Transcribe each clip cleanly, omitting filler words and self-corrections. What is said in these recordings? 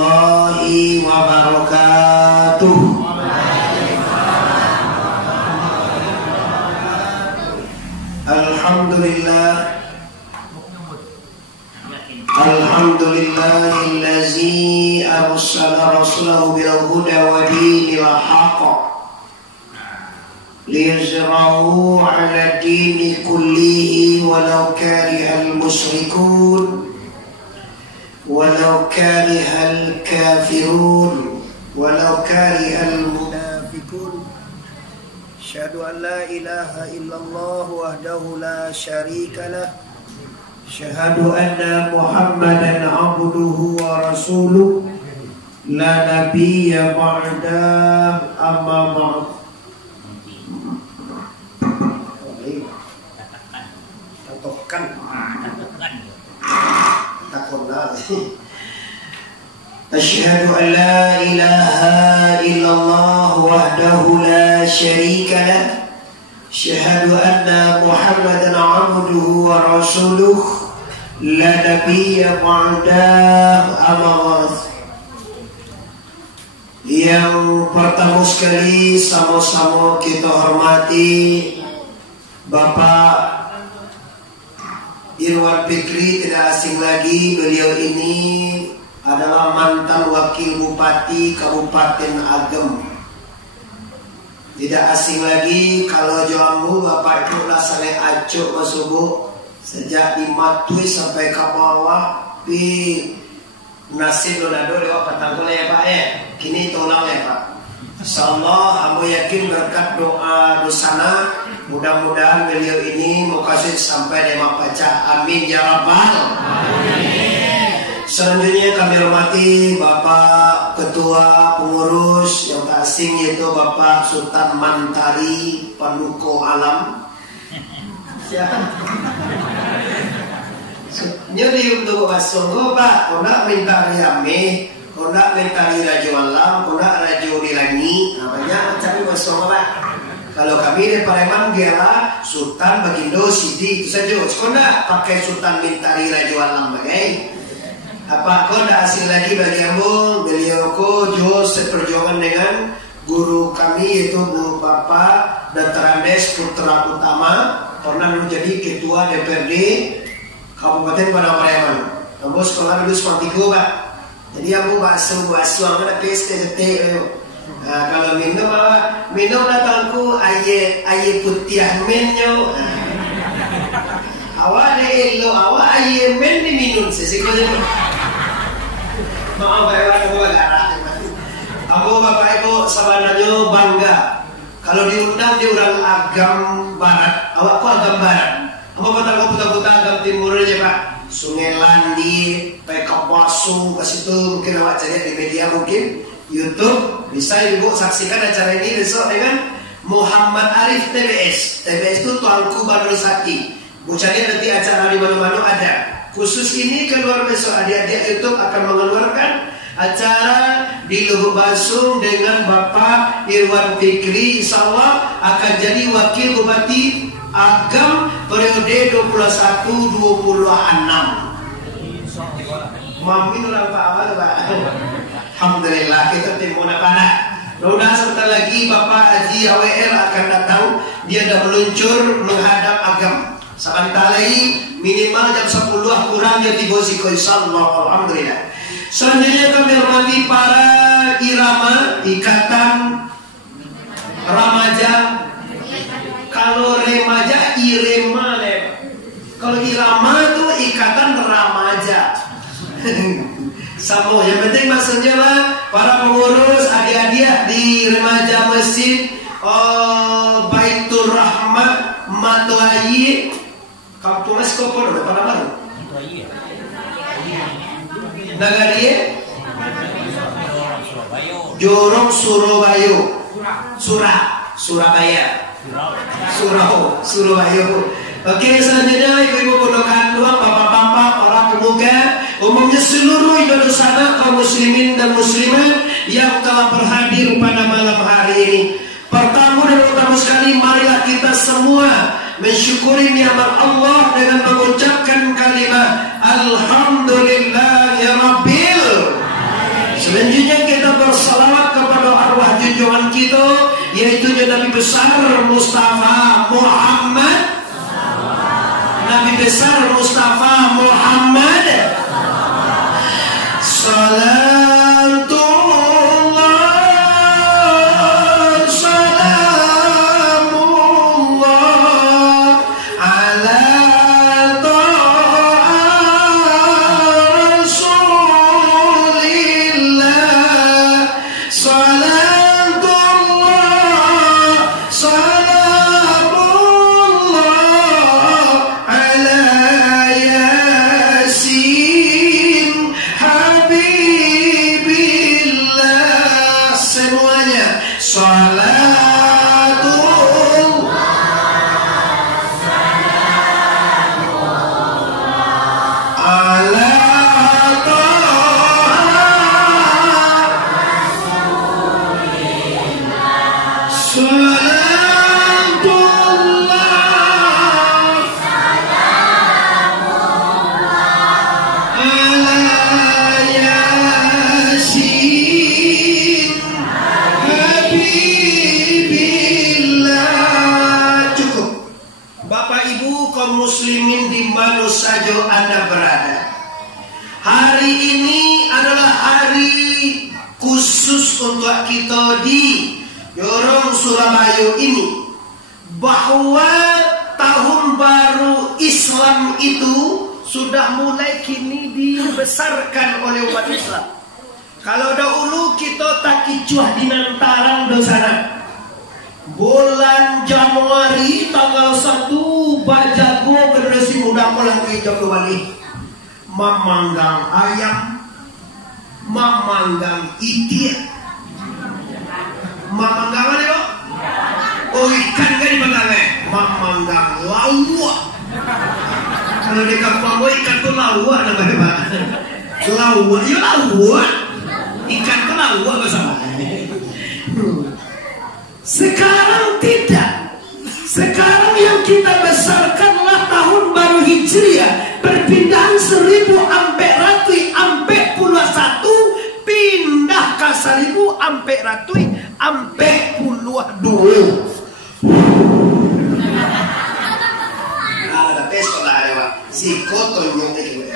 warahmatullahi wabarakatuh. Alhamdulillahillazi arsala rasulahu bil huda wa dinil haqq liyuzhirahu 'ala dini kullihi walau karihal musyrikun walau karihal kafirun walau karihal munafiqun. Asyhadu an la ilaha illallah wahdahu la syarika lah. Asyhadu anna Muhammadan abduhu wa rasuluh la nabiyya ba'da amma ba'd. Asyhadu an la ilaha illallah wahdahu la syarika lah. Asyhadu anna Muhammadan abduhu wa rasuluh la nabiyya ba'da amma ba'd. Yang pertama sekali sama-sama kita hormati Bapak Irwan Fikri, tidak asing lagi beliau ini adalah mantan wakil bupati Kabupaten Agam. Tidak asing lagi kalau jawamu Bapak itu lah saleh acuk masubuh sejak di Matui sampai ke bawah di nasib donado lewat patangkul ya Pak ya. Kini tolong ya Pak. Insyaallah aku yakin berkat doa dosana mudah-mudahan beliau ini mau kasih sampai lima baca. Amin ya rabbal alamin. Selanjutnya kami hormati Bapak Ketua Pengurus yang tak asing yaitu Bapak Sultan Mantari Panuko Alam. Jadi untuk Basongo Pak, kau nak minta riame, kau nak minta Rajo Alam, kau nak Rajo Dilangi, namanya macam Basongo Pak. Kalau kami di Palembang dia Sultan Bagindo Sidi itu saja. Kau nak pakai Sultan Mintari Rajo Alam bagai? Apa kau dah asing lagi bagi kamu? Beliau ko jo seperjuangan dengan guru kami yaitu Bu Bapak Dr. Andes Putra Utama, pernah menjadi ketua DPRD Kabupaten Padang Pariaman. Kamu sekolah dulu sepertiku Pak. Jadi aku basuh ada peste jete. Kalau minum apa? Minum datangku aye putih menyo. Awak de elo awak aye men diminum sesekali. Maaf Pak Iwan, aku Bapak Ibu sebenarnya bangga kalau diundang di orang Agam Barat. Awakku Agam Barat. Apa patah putar-putar Agam Timur aja Pak. Sungai Landi, Pekapasu, ke situ mungkin awak cari di media mungkin YouTube bisa Ibu saksikan acara ini besok dengan Muhammad Arif TBS. TBS itu Tuanku Badrul Sakti. Bu cari nanti acara di mana-mana ada. Khusus ini keluar besok adik-adik YouTube akan mengeluarkan acara di Lubuk Basung dengan Bapak Irwan Fikri, insyaallah akan jadi wakil bupati Agam periode 21-26. Mamin orang Pak awal Pak. Alhamdulillah kita timur panah. Mudah sebentar lagi Bapak Haji AWL akan datang. Dia dah meluncur menghadap Agam. Sebentar lagi minimal jam 10 kurang ya tiba siko insyaallah. Alhamdulillah. Selanjutnya kami hormati para irama ikatan remaja. Kalau remaja irema le. Kalau irama itu ikatan remaja. Sama yang penting maksudnya lah para pengurus adik-adik di remaja masjid Baitur Rahmat Matlayi Kampung Eskopo udah pada baru. Nagarie Jorong Surabaya. Surabaya. Surabaya. Oke, selanjutnya ibu-ibu podokan tua, bapak-bapak, para pemuda, umumnya seluruh Indonesia kaum muslimin dan muslimat yang telah berhadir pada malam hari ini. Pertama dan utama sekali, marilah kita semua mensyukuri nikmat Allah dengan mengucapkan kalimat Alhamdulillahirabbil Selanjutnya kita bersalawat kepada arwah junjungan kita, yaitu Nabi besar Mustafa Muhammad. Nabi besar Mustafa Muhammad. Untuk kita di Yorong Surabaya ini, bahwa tahun baru Islam itu sudah mulai kini dibesarkan oleh umat Islam. Kalau dahulu kita tak kicuah di nantaran di sana, bulan Januari tanggal 1 bajago generasi muda pulang ke Jogowali, memanggang ayam, memanggang itik. Mamanggang apa nih, oh ikan kan dimanggang, mamanggang lawa. Kalau di kampung ikan tuh lawa namanya pak. Lawa, ya lawa. Ikan tuh lawa nggak sama. Sekarang tidak. Sekarang yang kita besarkanlah tahun baru Hijriah, perpindahan 1000 ampe ratui ampe puluh 1 pindah ke 1000 ampe ratui ampe puluh 2. Ada pesto lah ada pak, si kotor yang itu.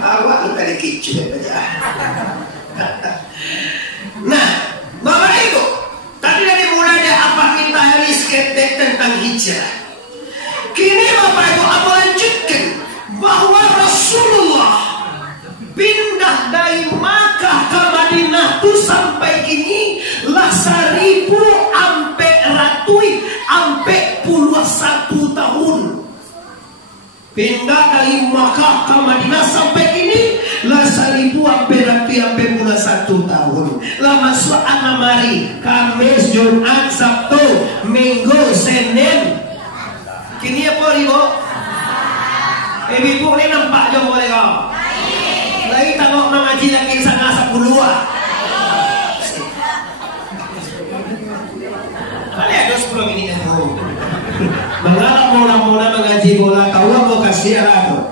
Awak lupa dikicau aja. Nah, Bapak Ibu, tadi dari mulai apa kita harus ketek tentang hijrah. Kini Bapak Ibu aku lanjutkan bahwa Rasulullah pindah dari Makkah ke Madinah tuh sampai kini lah 1000 ampe ratui ampe puluh 1 tahun. Pindah dari Makkah ke Madinah sampai kini lah 1000 ampe ratui ampe puluh 1 tahun. Lah masuk anamari Kamis, Jumat, Sabtu, Minggu, Senin. Kini apa ibu? Ibu ini nampak je boleh kau. Lagi tengok mengaji lagi sana 10 ah. Kali ada 10 minit itu. Mengalah mula-mula mengaji bola kau mau kasih aku.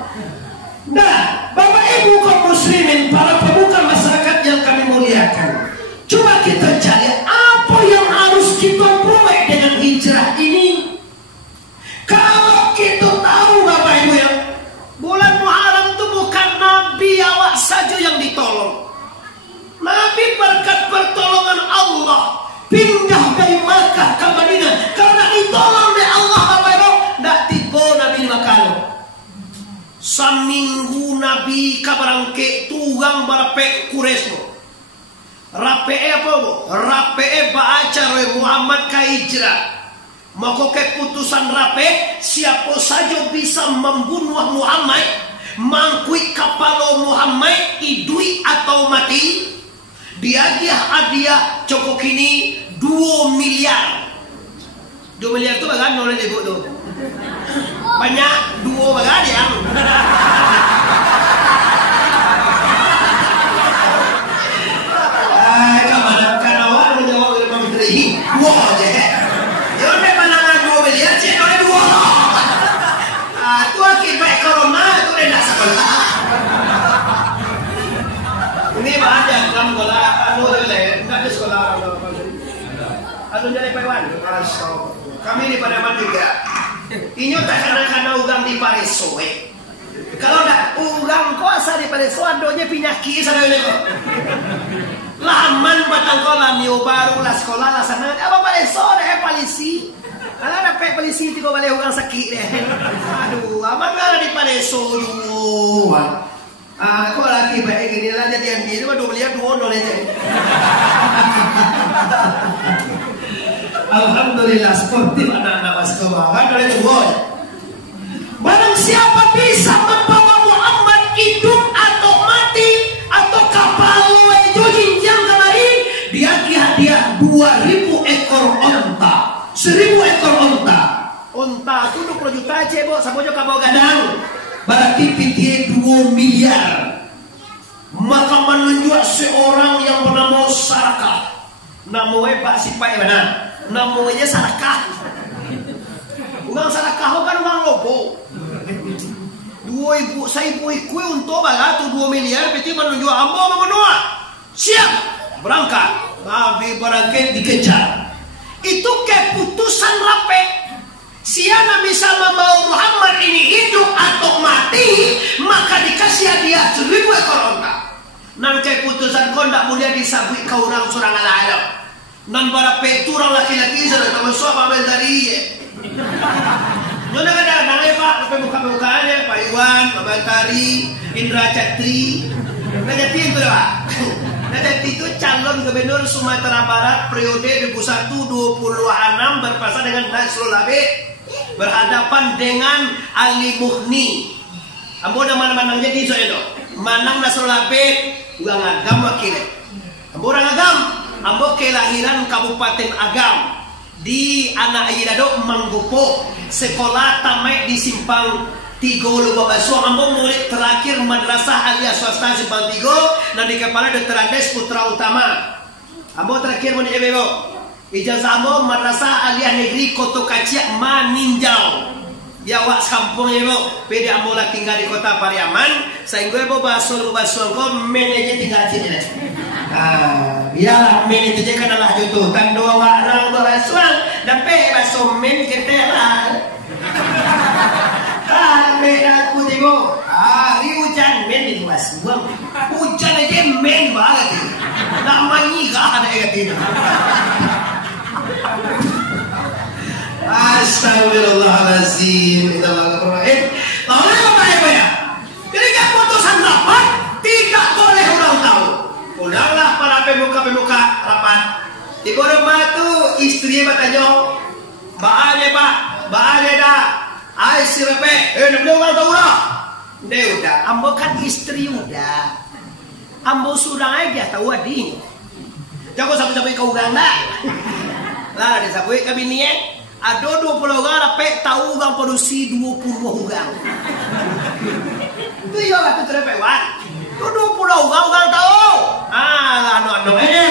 Nah, Bapak Ibu kaum muslimin, para pemuka masyarakat yang kami muliakan, coba kita cari apa yang harus kita buat dengan hijrah ini. Kalau kita tahu Bapak Ibu ya, bulan Muharram itu bukan Nabi awak saja yang ditolong. Nabi berkat pertolongan Allah pindah dari Makkah ke Madinah. Karena ditolong oleh Allah Bapak Ibu, tidak tiba Nabi di Makkah. Saminggu Nabi kabarangke tugang barape Quraisy. Rape apa bu? Rape baca Muhammad ka hijrah. Maka keputusan rape, siapa saja bisa membunuh Muhammad, mangkui kapal Muhammad, idui atau mati, dia hadiah cukup kini 2 miliar. 2 miliar itu bagan oleh ibu tu. Banyak 2 bagan yang. Kemana kan awak menjawab dari menteri? Wah je. Itu akibat corona itu dia nak sekolah. Ini banyak dalam sekolah anu le, enggak ada sekolah anu jadi Pak Iwan. Kami di Pademan juga. Inyo tak kana ugang di Paresoe. Kalau ndak ugang ko asa di Paresoe adonya pinyaki sana ini kok. Laman batang kolam yo baru lah sekolah lah sana. Apa Paresoe polisi. Ala na pe polisi ti ko bale ugang sakit deh. Aduh, amang ala di Paresoe yo. Ako lagi baik gini lah jadi ini mah 2 miliar 2 aja. Alhamdulillah sportif anak-anak sekolah kan oleh Tuhan. Barang siapa bisa membawa Muhammad hidup atau mati atau kapal jinjang kemari, dia hadiah 2.000 ekor onta, 1.000 ekor onta. Onta itu 20 juta aja bo, sabojo kabau gadang. Berarti PT 2 miliar. Maka menunjuk seorang yang bernama Sarakah. Namanya Pak Sipai mana? Namanya Sarakah. Uang Sarakah kan uang lobo. 2.000 saya ikut untuk bagatu 2 miliar. PT menunjuk ambo menua. Siap berangkat. Nabi berangkat dikejar. Itu keputusan rapet. Siapa bisa membawa Muhammad ini hidup atau mati, maka dikasih hadiah 1.000 ekor onta. Nan keputusan kau tidak boleh disabui kau orang surang ala. Nan para peturang laki-laki sudah tahu siapa mentari. Nyonya kadang-kadang Pak, apa muka-mukanya Pak Iwan, Pak Mentari, Indra Chatri. Najati itu Pak. Najati itu calon gubernur Sumatera Barat periode 2001-2026 berpasangan dengan Nasrul Habib. Berhadapan dengan Ali Muhni. Ambo mana-mana jadi so itu. Manang Nasrul Habib uang agam wakil. Ambo orang agam. Ambo kelahiran Kabupaten Agam di anak Ayidado Manggupo. Sekolah tamat di Simpang Tigo Lubabaso. Ambo murid terakhir madrasah alias swasta Simpang Tigo. Dan di kepala Dr. Andes Putra Utama. Ambo terakhir mau diebebo. Ijazah ambo madrasah aliyah negeri Koto Kaciak Maninjau. Ya wak kampung ya bo. Pede ambo lah tinggal di kota Pariaman. Saya gue bo basuh ko manajer tinggal sini. Biarlah manajer kan adalah jodoh. Tan dua warang basuang dan pe basuh men ketelan. Beda aku tengok. Hari hujan men di basuang. Hujan aja men banget. Namanya gak ada yang tidak. Astagfirullahaladzim. Lalu apa ya? Jadi keputusan rapat tidak boleh ulang tahun. Ulanglah para pemuka-pemuka rapat. Di rumah itu istri bertanya, "Baane Pak, baane dah. Ai sirepe, nemu ulang tahun dah." Dia udah, ambo kan istri udah. Ambo sudah aja tahu ading. Jago sampai-sampai kau ganda. Lah ada sabui kami ni ada 20 orang dapat tahu gang produksi 20 orang. Tu yo lah tu terlepas wan. Tu 20 orang tahu. Lah no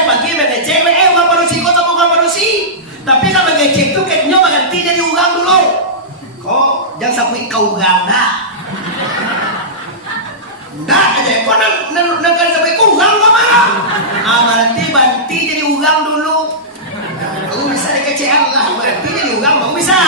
pagi mengecek orang produksi kau tak orang produksi. Tapi kalau mengecek tu keknya ganti jadi orang dulu. Kau jangan sabui kau ganda. Ndak aja kau nak sampai kau orang mana? Berarti banti jadi orang dulu. Kau bisa dikecek Allah, berarti jadi orang mau bisa.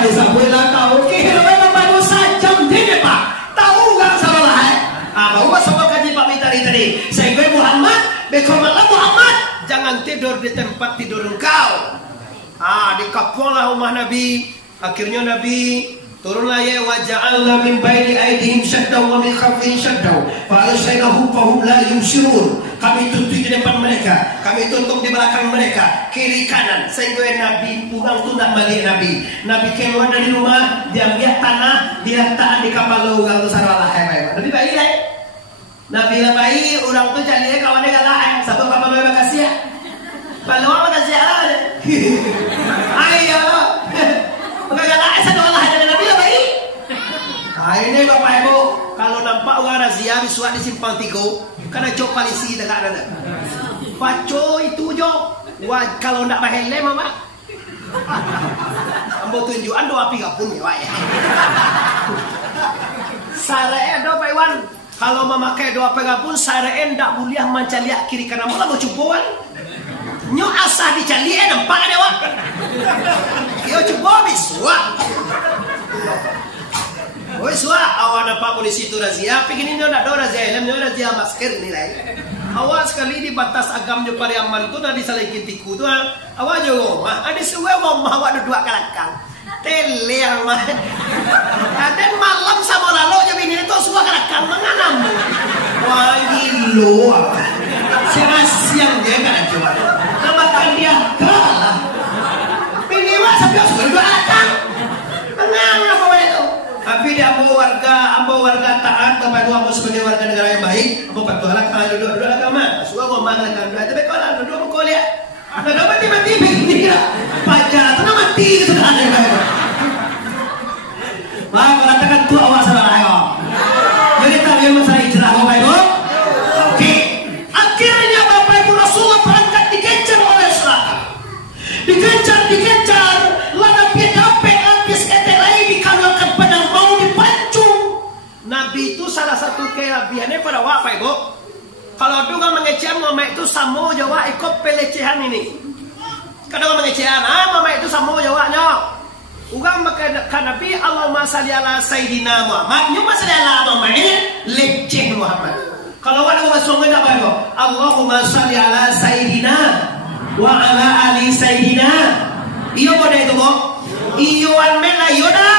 Bisa boleh tahu. Oke, kalau memang baru saja dia Pak. Tahu nggak salah lah? Baru sama kaji Pak Mitari tadi. Saya Muhammad, bekomalah Muhammad. Jangan tidur di tempat tidur engkau. Dikapunglah rumah Nabi. Akhirnya Nabi turunlah ya wa ja'alna min baini aydihim syaddaw wa min khalfihim syaddaw fa arsalnahum fahum la yubsirun. Kami tutup di depan mereka, kami tutup di belakang mereka, kiri kanan. Sehingga Nabi pulang tu nak balik Nabi. Nabi keluar dari rumah, dia ambil tanah, dia letakkan di kapal orang tu saralah hai. Nabi baik lah. Nabi lah baik, orang tu jadi kawan dia kalah. Sebab kapal orang makasih ya. Kalau orang makasih ya. Ayo. Kalah satu Allah dengan Nabi lah baik. Ini Bapak Ibu, kalau nampak orang razia bisuat di Simpang Tigo, karena cok polisi dekat ada. Paco itu jo, kalau nak pakai lem apa? Ambo tunjukan doa api gak pun ya, Pak ya. Salah ada Pak Iwan, Kalau memakai doa pegabun saya endak boleh mencaliak kiri kanan mula mau cubuan. Nyo asah dicaliak nampak ada wak. Yo cuba biswa. Oi suah awak nampak polisi itu razia. Begini nyo nak do razia helm nyo razia masker nilai. Awak sekali di batas agam nyo pariaman tu dah disalahin tiku tu. Awak jo mah ada suwe mah awak dua kalakang. Teler mah. Ada malam sama lalu je bini itu suah kalakang menganam. Wah gilo. Siang dia kan coba. Namakan dia kalah. Bini mah sampai sudah dua kalakang. Menganam apa itu? Tapi dia ambo warga taat kepada ambo sebagai warga negara yang baik. Ambo patualah kalau duduk agama. Suah ngomong kan dua tapi kalau duduk ambo lihat. Ada mati begini ya. Pajak tu mati sudah ada. Wah, katakan tu awak salah ayo. Jadi tak ada masalah hijrah Bapak Ibu. Oke. Akhirnya Bapak Ibu Rasulullah berangkat dikejar oleh selatan. Dikejar. Lada piadape habis ketelai dikalahkan pedang mau dipancung. Nabi itu salah satu kelebihannya pada Bapak Ibu. Kalau juga mengecehan mama itu samo Jawa ikut pelecehan ini. Kadang mengecehan, mama itu samo Jawanya. Ugang makan Nabi Allahumma salli ala Sayyidina Muhammad. Nyuma salli ala Muhammad leceh Muhammad. Kalau ada masuk enggak apa? Allahumma salli ala Sayyidina wa ala ali Sayyidina. Iyo pada itu kok. Iyo an mela yoda.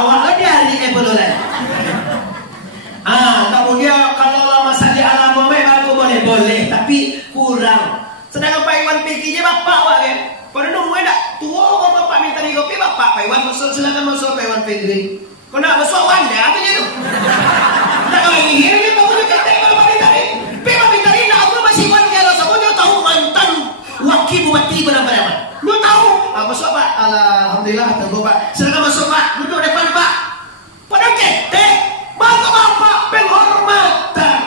Awak ada hari boleh. Kemudian kalau lama salli ala Muhammad baru boleh, tapi kurang. Sedangkan Pak Iwan pergi je bapak awak kan. Pada nunggu tak tua kau bapak minta di kopi bapak Pak Iwan masuk silakan masuk Pak Iwan pergi. Kau nak masuk awan dah apa je tu? Tak kau ini baru dia kata kalau bapak minta ni. Bapak minta ni nak apa masih Iwan kalau siapa dia tahu mantan wakil bupati benar-benar. Dia tahu. Masuk Pak. Alhamdulillah tunggu Pak. Silakan masuk Pak. Duduk depan Pak. Pada ketek. Maka bapak penghormatan.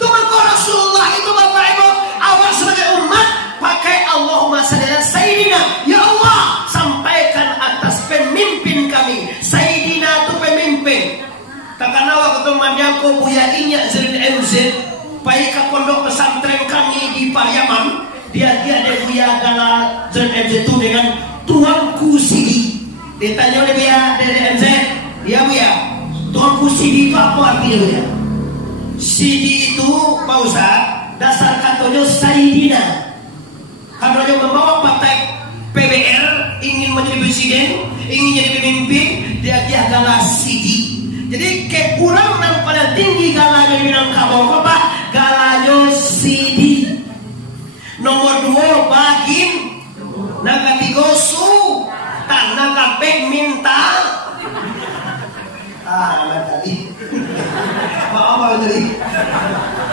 Tuhan Rasulullah itu Bapak Ibu. Awak sebagai umat pakai Allahumma salli ala Sayyidina. Ya Allah sampaikan atas pemimpin kami. Sayyidina itu pemimpin. Takkan awak ketemuan yang kau buya inyak Zerin MZ. Baik ke pondok pesantren kami di Pariaman. Dia ada buya gala Zerin MZ itu dengan tuanku Sidi. Ditanya oleh buya dari MZ. Ya buya. Tuanku Sidi itu apa artinya buya? Sidi itu Pak Ustaz dasar katanya Sayyidina. Kalau dia membawa partai PBR ingin menjadi presiden, ingin jadi pemimpin, dia gala Sidi. Jadi kekurang dan paling tinggi galanya di Minangkabau Pak, galanya Sidi. Nomor 2 bagin, naga 3 su, tanah kapek minta. Amat tadi. Maaf tadi.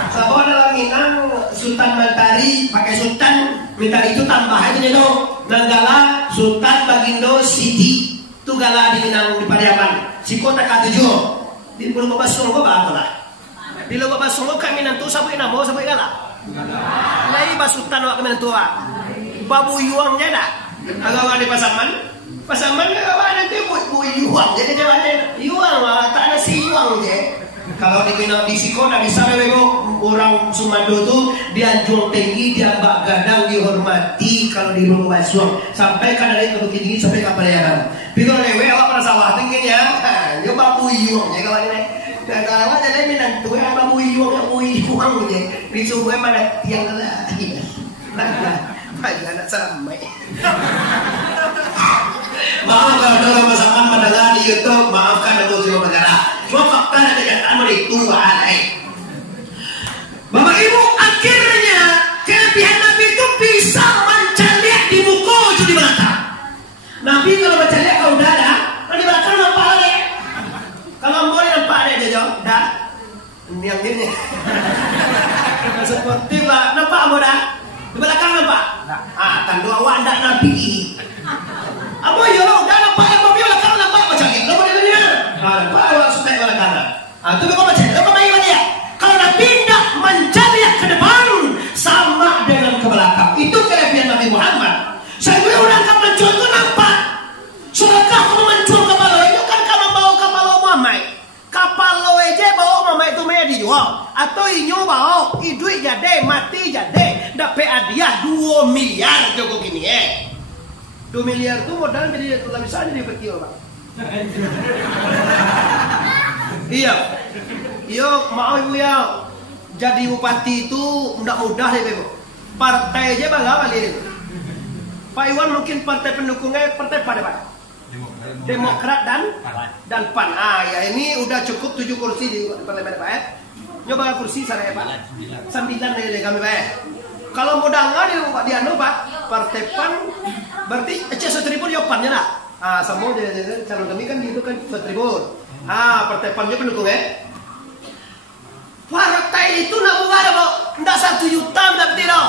Sabah dalam Minang Sultan Mentari pakai Sultan Mentari itu tambah aja nih dong. Nanggala Sultan Bagindo Sidi itu gala di Minang di Pariaman. Si kota K7 di Pulau Bapak Songo lah. Di Pulau Bapak Songo kami nantu sampai namo sampai gala. Lai Sultan wak kami nantu wak. Babu yuangnya dah. Agak di Pasaman. Pasaman apa nanti bu yuang jadi jawabannya yuang lah tak ada si yuang je. Kalau di Minang di Sikona di sana memang orang Sumando tu dia jual tinggi dia bak gadang dihormati kalau di Pulau Basuang sampai kan ada yang tinggi sampai ke Pariaman. Bila lewe awak pada sawah tingginya, dia babu yuang je kawan ini. Dan kalau ada yang Minang tu yang babu yuang je di Sungai mana tiang lah. Bagi anak sampai. Maaf kalau dalam pasangan mendengar di YouTube, maafkan aku semua negara. Cuma fakta dan kenyataan itu ada. Bapak Ibu, akhirnya kelebihan Nabi itu bisa mencaliak di buku itu di belakang. Nabi kalau mencaliak kalau dada, di belakang nampak ada. Kalau boleh nampak ada aja jauh, dah. Yang ini. Seperti lah, nampak dah. Di belakang nampak. Tanda awak anda Nabi. Apa ya lo dah nampak yang mobil belakang nampak macam ni. Lo boleh lihat. Nampak awak sudah belakang. Tu kau macam lo kau main dia. Kalau Nabi nak mencaliak ke depan sama dengan ke belakang. Itu kelebihan Nabi Muhammad. Saya orang akan menjual tu nampak. Sudahkah kamu menjual kapal lo? Itu kan kamu bawa kapal lo Muhammad. Kapal lo aja bawa tua atau inyo bao duit jadi mati jadi dapat hadiah 2 miliar Joko gini 2 miliar tuh modal jadi bisa jadi berkio Pak. Iya mau ibu ya jadi bupati itu mudah deh Bebo. Partai aja bangga kali ini. Pak Iwan mungkin partai pendukungnya partai pada Pak. Demokrat dan PAN. Ya ini udah cukup 7 kursi di parlemen Pak. Nyoba kursi sana ya Pak. 9 dari kami Pak. Kalau modal nggak di anu Pak, partai PAN berarti Tribun ya PAN-nya lah. Sama calon kami kan gitu kan Tribun. Partai PAN juga pendukung Partai itu nabung ada Pak. Nggak 1 juta tapi tidak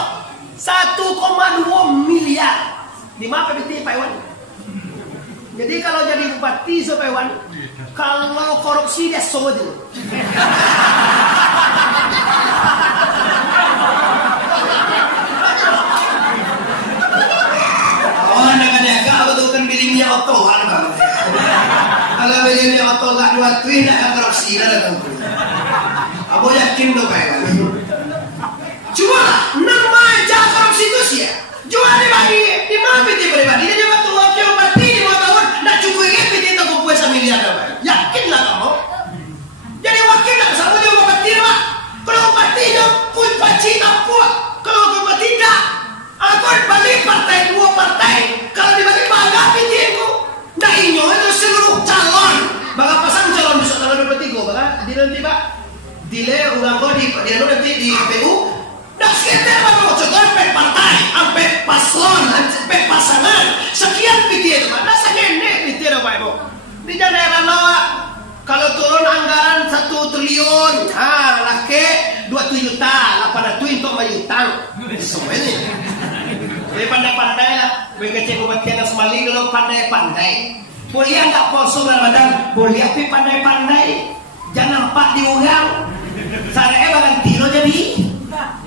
1,2 miliar. Di mana berarti Pak Iwan? Jadi kalau jadi bupati Pak Iwan, kalau korupsi dia sojo. Naga-naga betul kan bilimnya oto kan. Kalau bilimnya oto nggak 2 triliun nggak korupsi lah kan. Aku yakin tuh Pak Iwan. Cuma nama aja korupsi itu sih ya. Jual di mana PT pribadi dia dapat wakil bupati 5 tahun nggak cukup PT itu kumpul 1 miliar Pak. Yakin lah kamu. Jadi wakil nggak sama dia bupati Pak. Kalau bupati dia pun paci apa? Kalau bupati tidak, aku balik partai 2 partai. Kalau dibagi bangga PT itu nggak inyo itu seluruh calon. Bangga pasang calon besok tanggal 23 bangga di nanti Pak. Dile ulang kau di nanti di PU. Dah sekitar apa contoh partai, sampai paslon, sampai pasangan, sekian PT itu Pak. Dah segini PT itu Pak Ibu. Di daerah lawa kalau turun anggaran 1 triliun, laki 2 juta, 800 untuk bayutang. Semua ini. Jadi pandai-pandai lah. Begitu Bupati Anas Mali kalau pandai-pandai. Boleh nggak kosong Ramadan? Boleh tapi pandai-pandai. Jangan nampak diulang. Saya bahkan tiro jadi.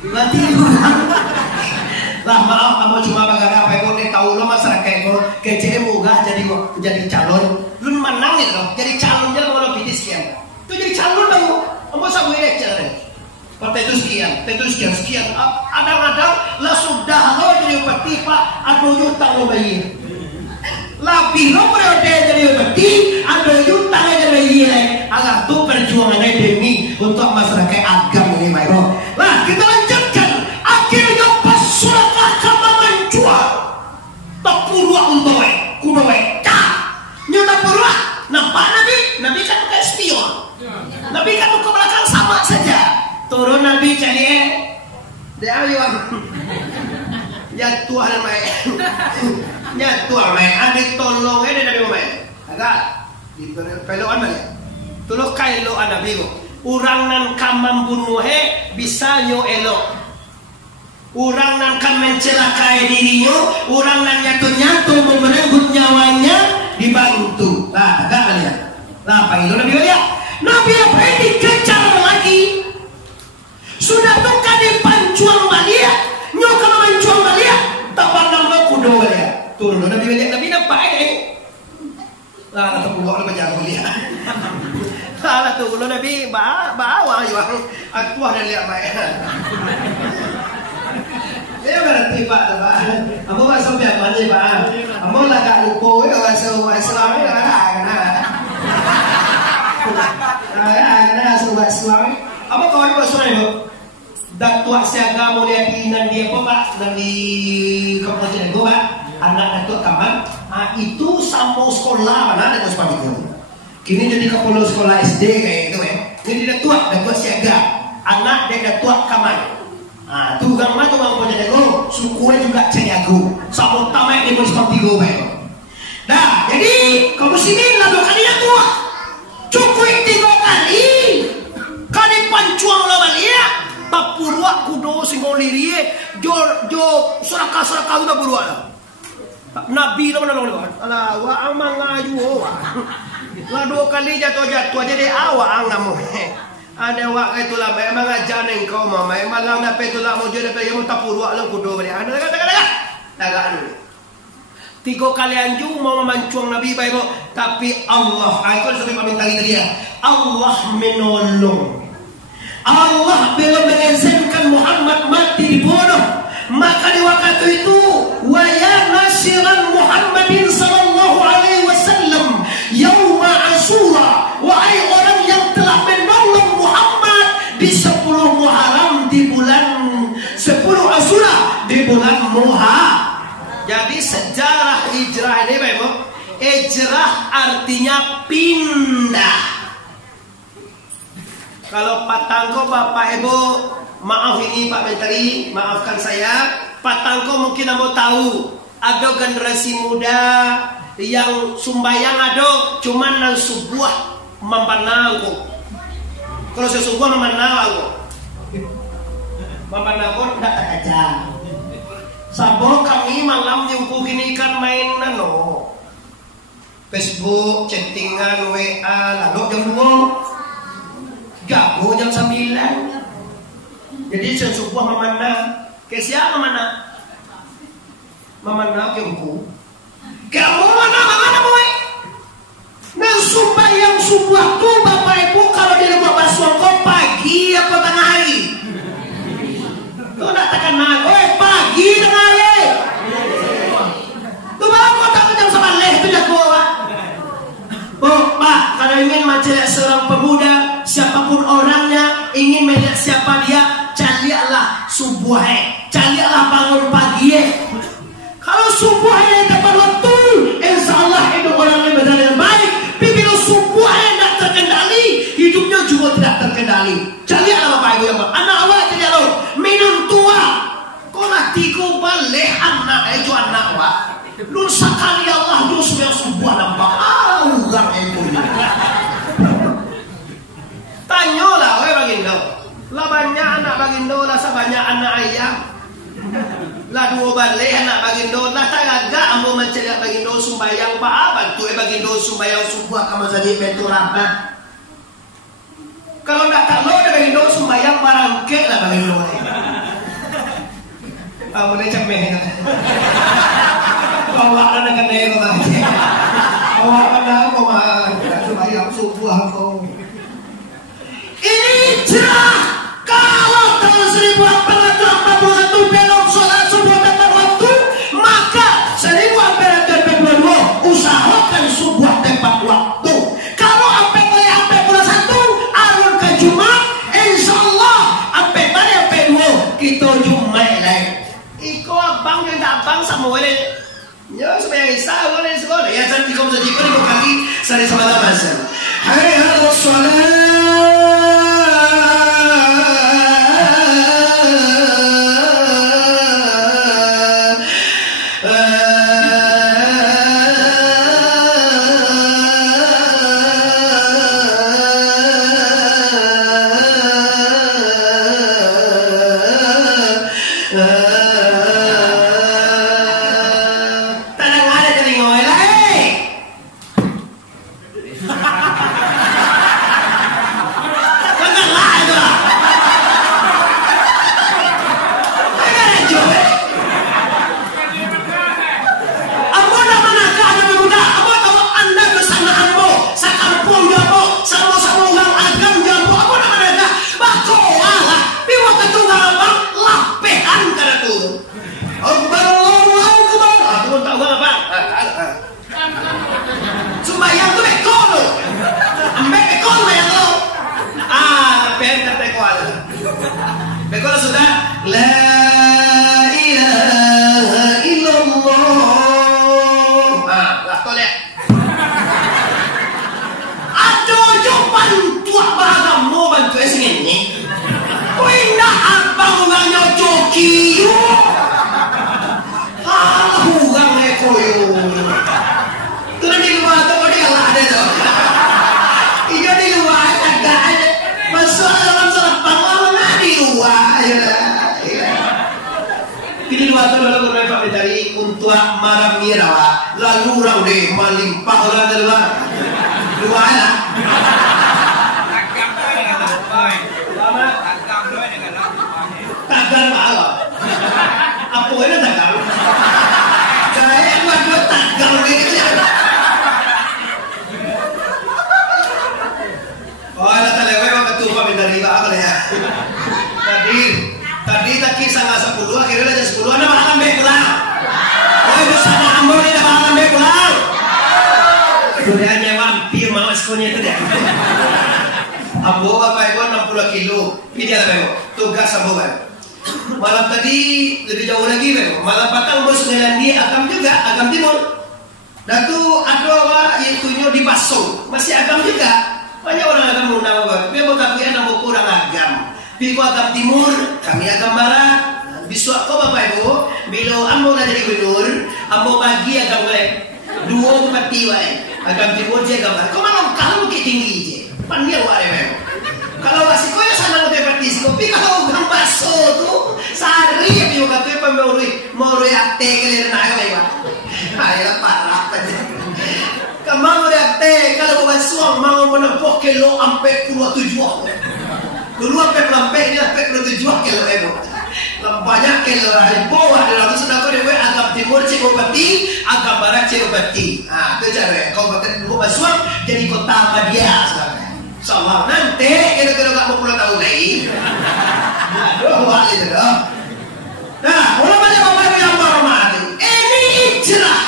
Berarti lah maaf kamu cuma bagara apa itu tahu lo masyarakat itu kece muga jadi calon lu menang itu jadi calon jangan mau pilih sekian itu jadi calon kamu kamu sabu ini cara partai itu sekian ada lah sudah lo jadi bupati Pak atau utang lo bayar lebih lo periode jadi bupati atau utang jadi bayar agar tuh perjuangannya demi untuk masyarakat agam ini Pak Ibu. Lah kita lanjutkan akhirnya pas surat kama menjual tak purwa untuk kuda ka nyuta purwa nampak Nabi kan bukan spion Nabi kan ke belakang sama saja turun Nabi cari dia ayo ya Tuhan mai ya Tuhan mai ada tolong dari Nabi mai agak di peloan mai tolong kailo Nabi urang nan kamam bunuhe bisa nyo elok urang nan kam mencelakai dirinya urang nan nyatu-nyatu merenggut nyawanya dibantu agak kalian apa itu Nabi apa ini dikejar lagi sudah tukar di pancuang balia nyo kama pancuang balia tak pandang mau kudo balia turun Nabi nampak ini lah tak perlu orang berjalan balia salah tuh kalau Nabi bawa juga aku ada lihat baik. Ya berarti Pak, kamu masuk yang mana Pak? Kamu lagak lupa ya masuk Islam ya kan? Masuk Islam. Apa kawan masuk itu? Datuk siaga mau lihat inan dia apa Pak dari Kabupaten Ego Pak? Anak Datuk Kaman, itu sambung sekolah mana Datuk seperti itu? Kini jadi kepala sekolah SD kayak gitu Ini datuk siaga, anak dia datuk Kaman. Tuh gambar tuh bang punya jago, sukunya juga jago. Sama tamat di municipal tigo Nah, jadi kamu sini lalu kalian tua, cukup 3 kali. Kali pancuang lawan dia, tak purwa kudo singgolirie, jo suraka udah purwa lah. Nabi lo mana lo? Alah, wa amang ayu wa. Lah 2 kali jatuh jadi awak angamu. Ada wak itu lah, memang ajar engkau mama, memang lang dapat itu lah mau jadi dapat yang tapurwa lang kudo beri. Ada daga 3 kali anju mau memancuang Nabi Bible, tapi Allah, aku sudah meminta dia. Allah menolong. Allah belum mengizinkan Muhammad mati dibunuh. Maka di waktu itu, wa ya nasiran Muhammadin sallallahu alaihi wasallam yauma Asyura, wahai orang yang telah menolong Muhammad di 10 Muharram, di bulan 10 Asyura, di bulan Muharram. Jadi sejarah hijrah ini Bapak, hijrah artinya pindah. Kalau Patangko Bapak Ibu, maaf ini Pak Menteri, maafkan saya. Pak Tangko mungkin mau tahu, ada generasi muda yang sumbayang ada, cuman nang subuh mampanangko. Kalau saya subuh mampanangko, mampanangko tidak aja. Sabon kami malam nyungku gini kan main Facebook, chattingan, WA, lalu jam 2, gabung jam 9. Jadi saya subuh memandang ke siapa mana? Memandang ke engkau. Kamu mana boy? Nah yang subuh tuh Bapak Ibu kalau di rumah basuh kau pagi apa tengah hari? Tuh nak terkenal, pagi tengah hari. Tuh baru kau tak jam 9 itu jago Pak. Oh Pak, kalau ingin mencari seorang pemuda, siapapun orangnya, ingin melihat siapa dia, carilah subuh, carilah bangun pagi. Kalau subuh dapat waktu, insya Allah hidup orang yang benar yang baik. Tapi bila subuh tidak terkendali, hidupnya juga tidak terkendali. Carilah Bapak Ibu yang anak awak carilah minum tua. Kau nanti kau balik anak itu anak awak. Lu sekali Allah dosa yang subuh nampak. Orang itu ini. Tanyalah, bagindo. Lah banyak anak bagindo, lah sebanyak anak ayam. Lah 2 balik anak bagindo, lah tak agak ambo mencari bagindo sumbayang pak bantu bagindo sumbayang subuh kamu jadi bentuk rapat. Kalau tak tahu ada bagindo sumbayang barangke lah bagindo. Boleh cemeh. Awak ada kena itu tadi. Awak ada apa mah? Sumbayang subuh aku. Ini hijrah. Kalau tahun 1441 belum sholat subuh tepat waktu, maka 1442 usahakan subuh tepat waktu. Kalau sampai 41 alur ke Jumat, insya Allah sampai 2 kita Jumat lagi. Iko abang yang tak abang sama boleh. Ya supaya isa boleh sekolah. Ya nanti kau jadi kali sari sama masa. Hai harus sholat. Kalau sudah la ilaha illallah. Lah toleh. Aduh jawaban tua bagamu bantu sini. Koi nak abang nganya joki yo. Hurang koyo. Terus di luar tu kau dia lah dia tu. Iyo di luar agak ada. Masuk dalam serapang mana di luar. Pilih waktu lalu berapa dari untuk maram mira lalu orang deh melimpah orang dari luar lah. Tagar malah. Apa ini tagar? Saya buat tagar ini. Oh, ada telewe waktu Pak dari apa ya? Tadi taki sangat 10, akhirnya aja 10, anda bakal ambil pulang. Oh itu sana ambo ini anda bakal ambil pulang. Sudah hanya vampir mau sekonya itu deh. Ambo bapak ibu 60 kilo, pilih apa ibu? Tugas ambo bapak. Malam tadi lebih jauh lagi bapak. Malam patang bos Melandi Agam juga, Agam Timur. Dan tuh ada orang itunya di Pasung, masih Agam juga. Banyak orang Agam mengundang bapak. Tapi ambo tapi ambo kurang Agam. Piku Agam Timur, kami Agam Barat. Bisu aku bapak ibu, bila ambo nak jadi gubernur, ambo bagi Agam lain. Dua bupati wae. Agam Timur je Agam Barat. Kau malam kalau bukit tinggi je. Pandia wae bapak. Kalau wasiko ya sana udah bupati siko. Pi kalau Agam Baso tu sehari ya piu kata apa mau akte kalian nak bapak. Ayo parah aja. Kamu akte kalau basuang mau menempok kilo sampai puluh tujuh. Dulu sampai ini sampai puluh tujuh kilo ibu. Banyak kilo bawah dalam itu sudah kau dewe Agam Timur Cikopati, Agam Barat Cikopati. Ah itu cara kabupaten dulu basuang jadi kota Madia sekarang. Insyaallah nanti kira-kira tak mau 10 tahun lagi. Aduh wah itu dah. Nah, orang banyak bapak yang hormati. Ini hijrah.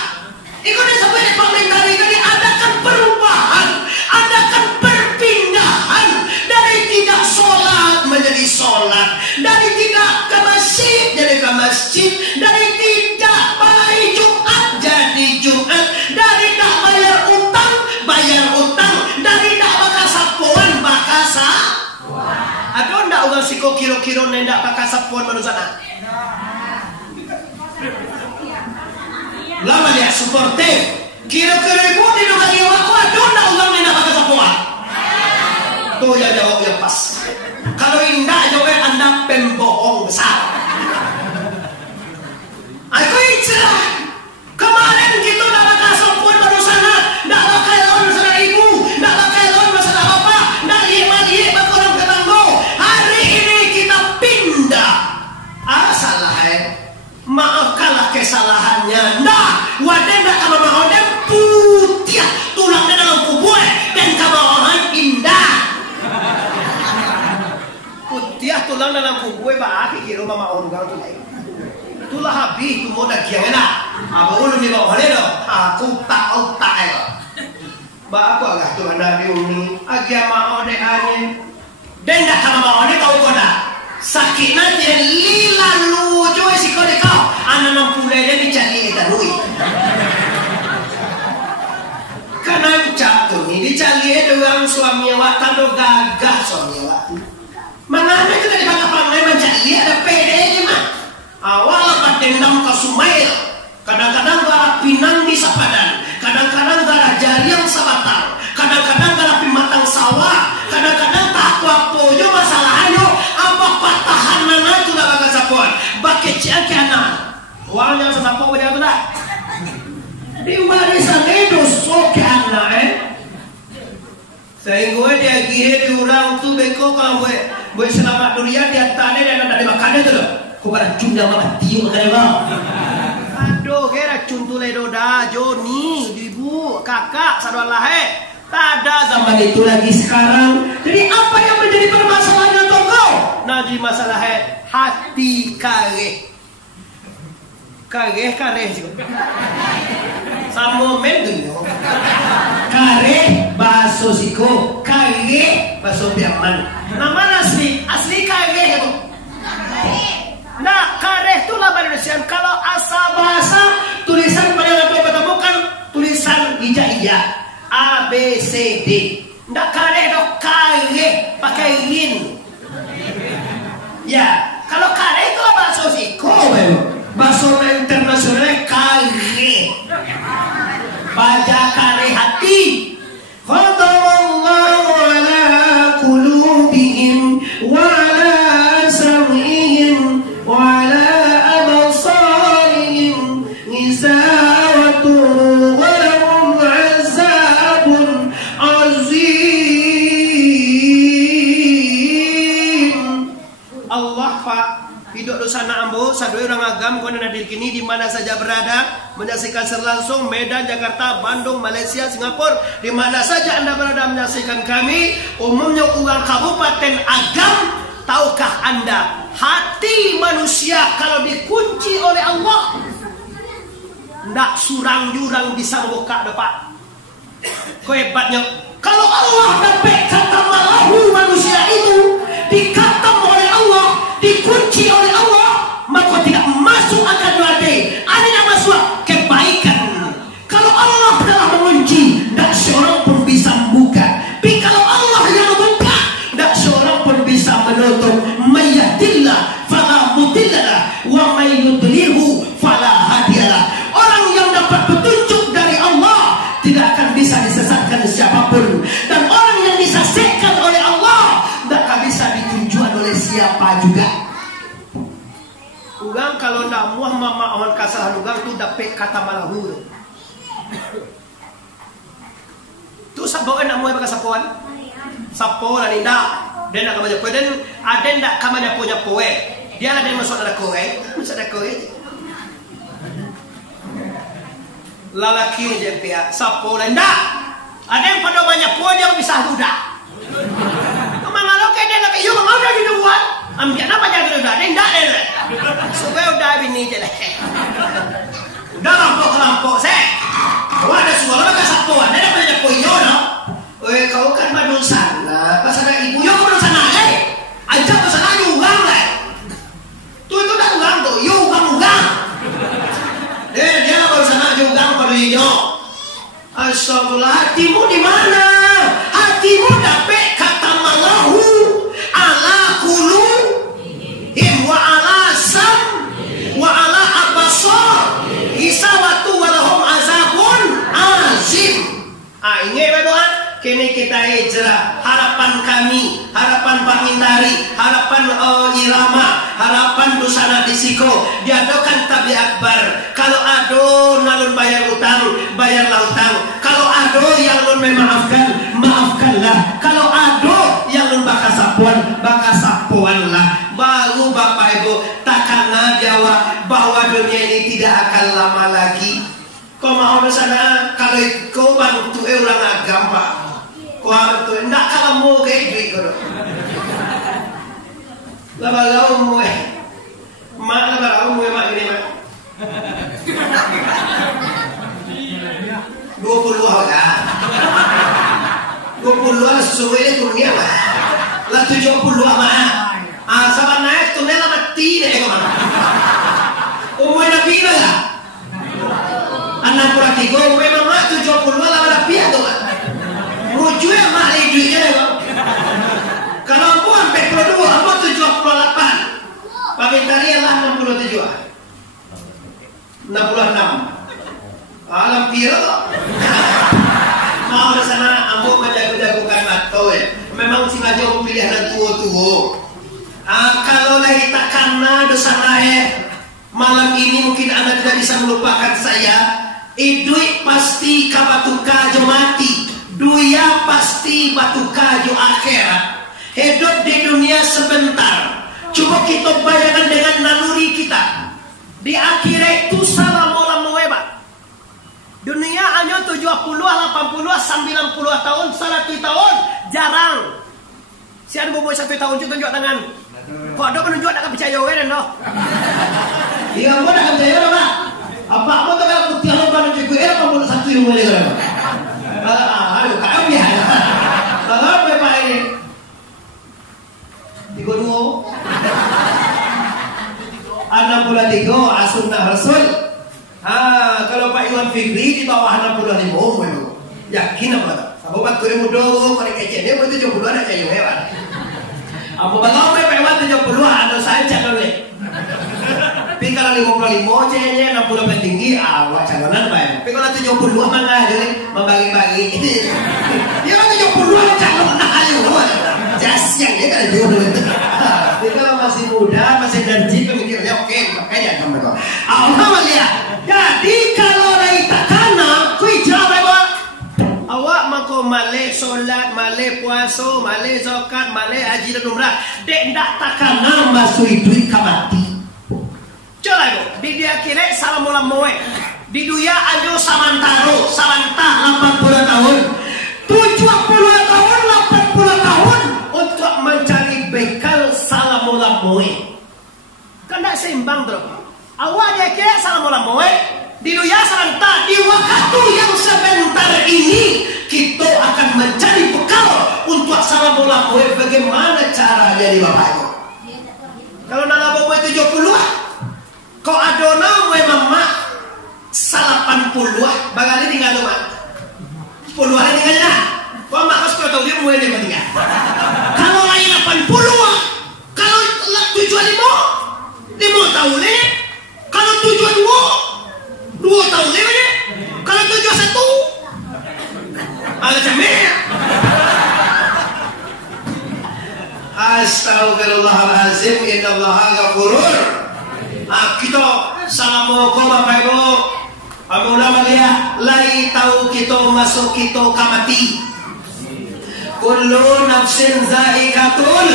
Ikut disebut pemerintah ini adakan perubahan, adakan perpindahan dari tidak sholat menjadi sholat, dari tidak ke masjid jadi ke masjid, dari tidak bayar Jumat jadi Jumat, dari tak bayar utang, dari tak bakal sapuan bakal sapuan. Ada ndak orang siko kiro-kiro nendak bakal sapuan manusia? Lama dia supporter. Kira-kira ibu di rumah dia aku ada ndak orang nendak bakal sapuan? Tuh ya jawab yang pas. Kalau indah jawab anda pembohong besar. Aku hijrah. Kemarin kita ndak bakal sapuan manusia, ndak bakal lawan masalah ibu, ndak bakal lawan masalah bapak, ndak lihat bakurang ketanggo. Hari ini kita pindah. Salah maafkanlah kesalahannya. Nah, wadah ndak kamu mau dan putih tulangnya dalam kubur dan kamu orang indah. Putih tulang dalam kubur bah kira mama orang tu lain. Itulah habis tu mau dah kian enak. Apa ulu ni bawa ni dah. Aku tak elok. Ba aku agak tu anda di uni. Agia mau deh ane. Dan dah kamu mau ni kau kena. Sakit nanti lila lucu si kau dekau. Anak 60 dia dicari kita lui. Karena jatuh ni dicari doang suami awak tado gagah suami awak. Mengapa kita di pantai mencari ada pede ni mah. Awal apa dendam ke Sumail. Kadang-kadang garap pinang di Sapadan. Kadang-kadang garap jariang Sabatar. Kadang-kadang garap matang sawah. Kadang-kadang tak apa-apa masalahnya. Apa patahan mana tu dah bagai sapuan. Bakai cian kiana. Orang yang sesapa wajah tu dah. Di warisan itu sok kiana sehingga dia gihe di orang tu beko kalau boleh selamat dunia dia tanya dan ada makannya tu loh. Kau pada cunda makan tiup kan bang. Aduh, kira cuntu ledo dah, Joni, ibu, kakak, saudara tak ada zaman itu lagi sekarang. Jadi apa yang menjadi permasalahan untuk kau? Nah, di masalah hati kareh sih. Sama mendunya. Kareh baso siko, kareh baso biaman. Nama asli kareh ya bu. Nah, kareh itu lah Indonesia. Kalau asal bahasa tulisan pada apa ketemukan tulisan hija-hija A B C D. Ndak kareh dok kareh pakai yin. Ya, kalau kareh itu lah bahasa siko. Bahasa internasional kareh. Baca kareh hati. Khatamullahu ala qulubihim wa ala sam'ihim wa ala absarihim ghishawatu wa lahum 'azabun 'azim. Allah Pak hidup di sana ambo sadoi orang agam kau nadir kini di mana saja berada menyaksikan langsung Medan, Jakarta, Bandung, Malaysia, Singapura, di mana saja anda berada menyaksikan kami. Umumnya orang Kabupaten Agam, tahukah anda hati manusia kalau dikunci oleh Allah, ndak surang-jurang bisa membuka dapat. Kau hebatnya. Kalau Allah dapat kata malahu manusia itu dikatam oleh Allah, dikunci oleh Allah, maka tidak masuk akan hati. Ada yang masuk kebaikan. Kalau Allah telah mengunci, tidak seorang pun bisa membuka. Tapi kalau Allah yang membuka, tidak seorang pun bisa menutup. Mayyadillah fala mudillah wa may yudlilhu fala hadiyalah. Orang yang dapat petunjuk dari Allah tidak akan bisa disesatkan siapapun, dan orang yang disesatkan oleh Allah tidak akan bisa ditujuan oleh siapa juga. Ugang kalau nak muah mama awan kasah ugang tu dapat kata malahu. Tu sabawan nak muah baka sapuan. Sapo lah ninda. Dia nak kamanya poe, dan ada ndak kamanya punya poe. Dia ada masuk ada koe, masuk ada koe. Lalaki aja pihak sapo lah ndak. Ada yang pada banyak poe dia bisa duda. Mangalo ke dia nak iyo mau dah di luar. Ambil apa jadi duda? Dia ndak dia. Supaya udah bini je lah. Udah lampau saya. Kau ada suara ke sapo, ada yang banyak poe yo no. Kau kan madun sana, pas ada ibu yo madun sana aja pas sana ugang lah. Tu itu dah ugang tu, yo ugang. Dia baru sana ugang pada yo. Astagfirullah, hatimu di mana? Hatimu dapat kata malahu ala kulu wa ala sam wa ala abasar isawatu walahum azabun azim. Ingat bapak, kini kita hijrah. Harapan kami, harapan Pak Mindari, harapan Irama, harapan Dusana Disiko diadakan tabi akbar. Kalau ado nalun bayar utang, bayarlah utang. Kalau ado yang nun memaafkan, maafkanlah. Kalau ado yang nun baka sapuanlah. Baru Bapak Ibu takkan jawab bahwa dunia ini tidak akan lama lagi. Kau mau ke sana, kalau kau bantu orang agama, kau bantu, nak kalau mau ke duit kau. Lalu mau, mak lalu mau mak ini mak. 20 lah. 20 lah sesuai dunia mah. Lah 70 mah. Sama naik tu nela mati deh kau. Umur nabi lah. Anak perhatiku, memang mak 70 lah ada pihak tu kan. Rujuk yang mak lagi duitnya deh bang. Kalau aku sampai 42, aku 78. Pakai tarian lah 67. 66. Alam piro. Mau ke sana, aku menjaga-jagakan atau memang sengaja aku pilih anak tua-tua. Kalau lagi takkan dosa malam ini mungkin anda tidak bisa melupakan saya. Idui pasti kabatuka jo mati, duya pasti batuka jo akhirat. Hidup di dunia sebentar. Coba kita bayangkan dengan naluri kita. Di akhirat itu salah mola muebat. Dunia hanya 70, 80, 90 tahun, 100 tahun jarang. Si ada bobo 1 tahun juga tunjuk tangan. Kok ada penunjuk tak percaya kan no? Iya, mau tak percaya dah Pak. Apa mau tak kalau putih lo kan cukup era mau satu yang boleh kan? Aduh, kami ya. Kalau Bapak ini 32 63 As-Sunnah Rasul. Kalau Pak Iwan Fikri di bawah 65 memang. Yakin apa? Sebab waktu dia muda kau kecil dia betul 70 ada cahaya hewan. Apa bagaimana Pak Iwan 70 ada saja boleh. Tapi kalau 55 cahayanya 60 lebih tinggi, awak calonan Pak. Tapi kalau 70 mana jadi membagi-bagi. Dia 70 calonan ayo. Jasnya dia kan jodoh itu. Tapi kalau masih muda, masih energi pemikirnya oke, makanya kamu kok. Allah lihat. Jadi kalau lagi takana, kui jawab apa? Awak mako male solat, male puasa, male zakat, male haji dan umrah. Dek ndak takana masuk duit kamati. Coba itu, di dia kira salam mula moe. Di dunia ajo samantaro, samantah 80 tahun, 70 tahun, 80 tahun untuk mencari bekal salam mula moe. nak seimbang terus. Awak dia kira salam moe, di dunia salam tak di waktu yang sebentar ini kita akan mencari bekal untuk salam moe bagaimana caranya di Bapak Ibu. Kalau dalam moe 70, kau adona moe mama 80, bagali tinggal tu mak. 10 hari tinggalnya. Kau mak kau tahu dia moe dia tinggal. Kalau lain 80, kalau tujuan 5 tahun ni. Kalau tujuan 2 tahun ni. Kalau tujuan 1, ada jamnya. Astagfirullahalazim, innallaha ghafurur. Kita salam moko Bapak Ibu. Ulama dia lai tahu kita masuk kita kamati. Kullu nafsin zaikatul.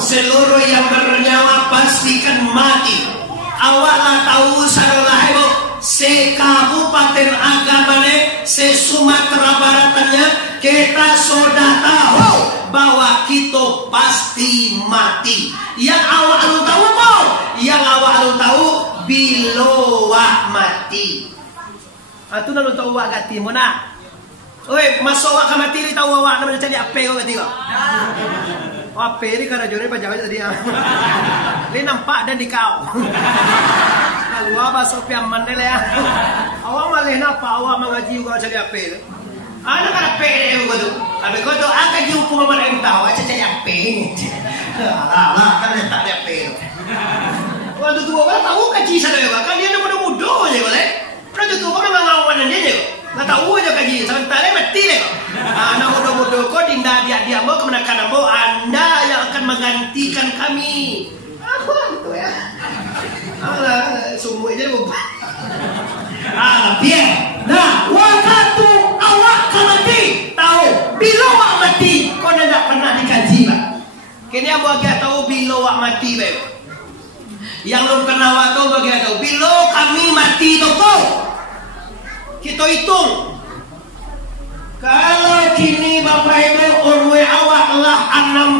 Seluruh yang bernyawa pastikan mati. Awaklah tahu saudara Ibu, se Kabupaten Agamane, se Sumatera Baratannya, kita sudah tahu bahwa kita pasti mati. Yang awak lu tahu apa? Yang awak lu tahu bilowa mati. Itu lu tahu awak gati mana? Oi, masuk awak mati ni tahu awak nak jadi apa kau gati kau? Apa ni karena jore pajak tadi ah. Ni nampak dan dikau. Kalau apa Sofia mandel ya. Awak malih napa awak mengaji kau jadi apa? Ada kan apa ni kau tu? Tapi kau tu akan jumpa mana yang tahu aja jadi apa ni. Lah kan tak ada apa. Waktu tu orang tahu kaji sana kan dia nak muda je boleh. Waktu tu orang memang lawan dia je. Nggak tahu aja kaji, sementara mati deh kok. Anak muda-muda kok dinda dia mau kemenakan mau Anda yang akan menggantikan kami. Apa itu ya? Alah, semua aja lupa. Biar. Nah, waktu awak mati, tahu bila awak mati, kau tidak pernah dikaji pak. Kini aku agak tahu bila awak mati pak. Yang belum pernah awak tahu bagi tahu bila kami mati toko. Kita hitung. Kalau kini Bapak Ibu umur awak lah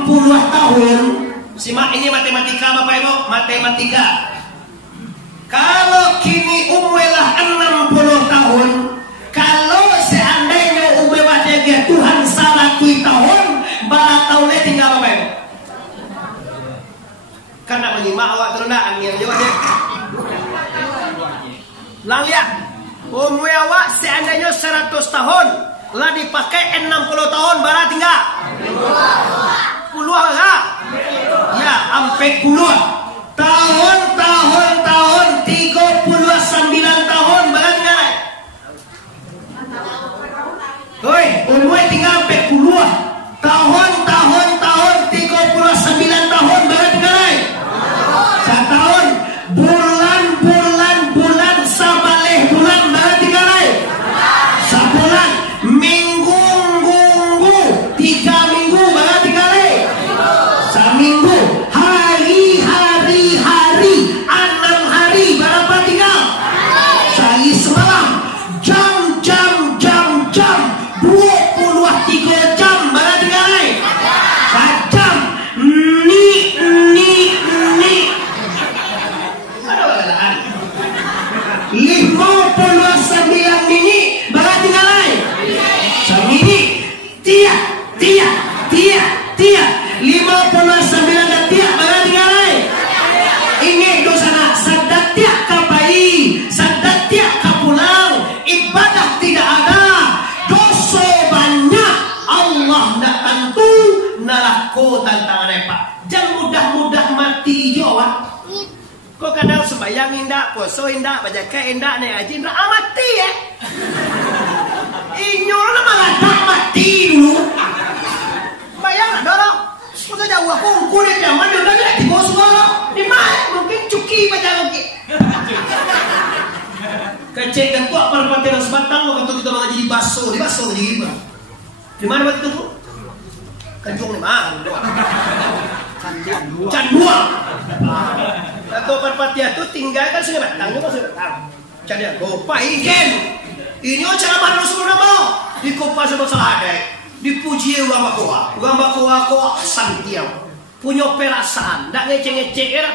60 tahun. Simak ini matematika Bapak Ibu, matematika. Kalau kini umur lah 60 tahun, kalau seandainya umur wajah Tuhan 100 tahun, berapa tahunnya tinggal Bapak Ibu? Karena menyimak awak terunda angin jawabnya. Lang lihat. Umur awak seandainya 100 tahun lah dipakai 60 tahun barat tinggal puluh lah ya sampai puluh tahun 39 tahun barat tinggal oi umur tinggal sampai puluh tahun 39 tahun barat tinggal setahun bulan sabaleh bulan barat tinggal sebulan minggu 3 minggu barat tinggal seminggu hari 6 hari berapa tinggal sehari semalam jam 23 jam barat tinggal sejam ni ada balaan 59 minit barat tinggal semini tiap 59 dan tiap barat tinggal ingat dosa nak sadat tiap kapai sadat tiap kapulang ibadah tidak ada dosa banyak Allah nak tentu neraka tantangan apa jangan mudah-mudah mati jawab. Kau kadang sembahyang indah, puasa indah, baca indah, naik haji indah, mati ya. Inyo lah malah tak mati dulu. Bayang ada lah. Kau tak jauh aku ukur dia zaman dia udah di bawah suara. Di mana? Mungkin cuki baca lagi. Kecil ketua perempatan sebatang, waktu kita mengaji di baso jadi apa? Di mana waktu itu? Kanjung ni mana? Canduang. Atau perpatian itu tinggalkan sungai batang, juga sungai batang. Jadi lupa ingin. Ini ceramah Rasulullah mau dikupas sama sahabat, dipuji ulama koa santiam, punya perasaan, tak ngecek-ngecek ya.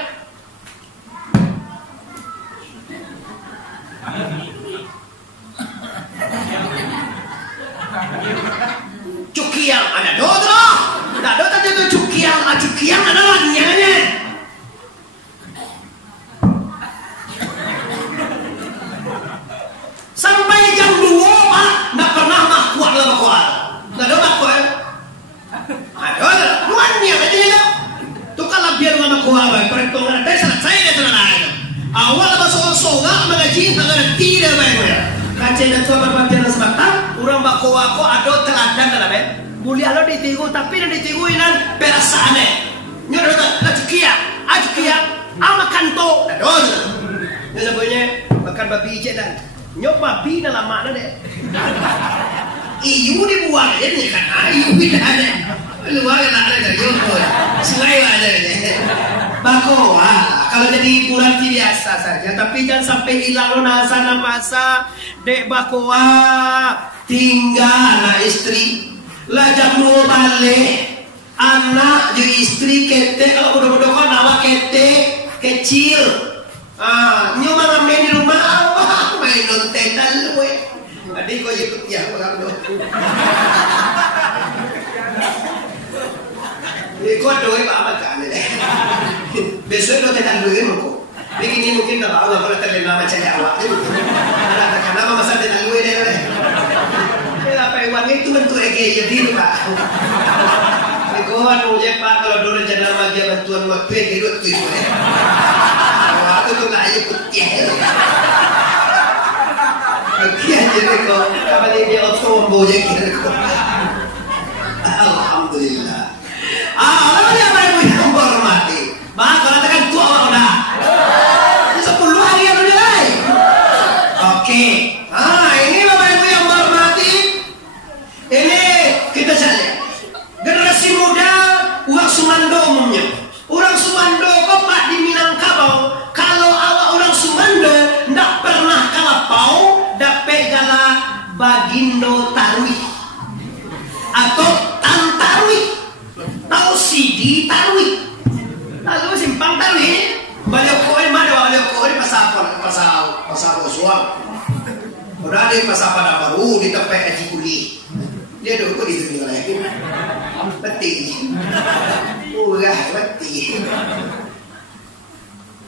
Cukiang ada dotro. Ada dotro itu cukiang adalah nyanyi. Sampai jam 2 Pak, nggak pernah makuat lah makuat. Nggak ada makuat. Ada luannya aja ya. Tuh kalau biar nggak makuat, perhitungan tadi selesai dia terlalu. Awal masuk nggak mengaji nggak tidak baik ya. Kacian dan coba bagian sebentar, orang bako ada teladan dalam mulia lo ditigu tapi dan ditiguinan perasaannya. Nyuruh tak cukiang, makan to, don. Ini sebenarnya makan babi je dan nyok babi dalam mana deh. Iu dibuang aja nih kan, iu tidak ada. Luar kan ada dari yuk, sungai ada deh. Bakoa, kalau jadi bulan biasa saja, tapi jangan sampai hilang sana masa dek bakoa tinggal lah istri, lah jam 2 balik, anak jadi istri kete, kalau bodoh-bodoh kan nama kete kecil, nyuma main di rumah apa, main nonton dulu, adik kau ikut ya, kalau ikut doa apa kan deh. Besok itu tidak dulu muku. Begini mungkin tak tahu kalau terlena macam awak itu. Ada kenapa masa tidak dulu deh. Apa uang itu bentuk EG jadi Pak. Ikoan uje Pak kalau dulu jangan lagi bantuan waktu itu itu. Waktu itu nggak ikut ya. Bagian jadi kok kapan ini auto memboja kita kok. Alhamdulillah. Orang yang yang hormati. Bah, kalau katakan tua orang dah. 10 hari yang mulai. Oke. Ini Bapak Ibu yang hormati. Ini kita lihat. Generasi muda orang Sumando umumnya. Orang Sumando kok Pak di Minangkabau. Kalau awak orang Sumando ndak pernah kalapau, ndak pegala bagindo tarwih atau tantarwih. Tahu CD tarwih. Lalu simpang tarwih ini balik kau ini mana balik kau ini pasal usual. Udah ada pasal pada baru di tempat haji kuli. Dia dulu di dunia lagi. Beti. Ulah beti.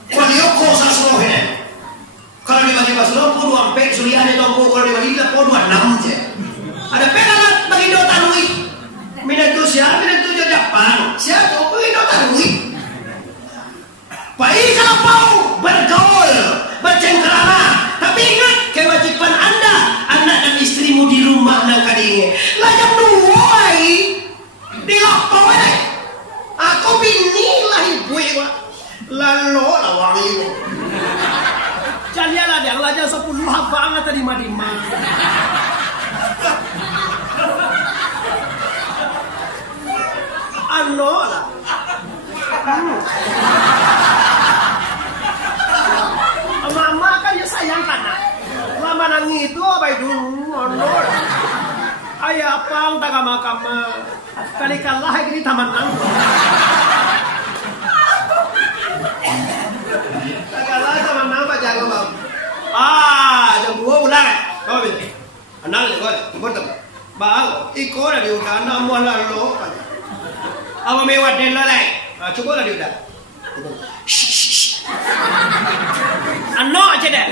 Balik kau sasro ini. Kalau dibagi pasal pun 2 pek suliah ada tongko kalau dibagi kita pun 26 je. Ada pegangan bagi do tarwih. Minat tu Jepang, siapa pengen tarwih? Baik kalau mau bergaul, bercengkrama, tapi ingat kewajiban anda, anak dan istrimu di rumah nak kadinge. Lah jam 2 di lapor aku bini lah ibu ibu, lalu lawang ibu. Jadilah dia ngelajar 10 banget tadi madima. Ano lah. Mama kan ya sayang kan. Lama nangis itu apa itu? Ano lah. Ayah pang tak kama kali kalah ini taman nang. Tak kalah taman nang apa jago bang. Jam 2 ulang. Kau bilang. Anak lekor, betul. Bang, ikut ada di udah namun lalu. Apa mewah dan lalai? Cukup lah dia udah. Ano aja deh.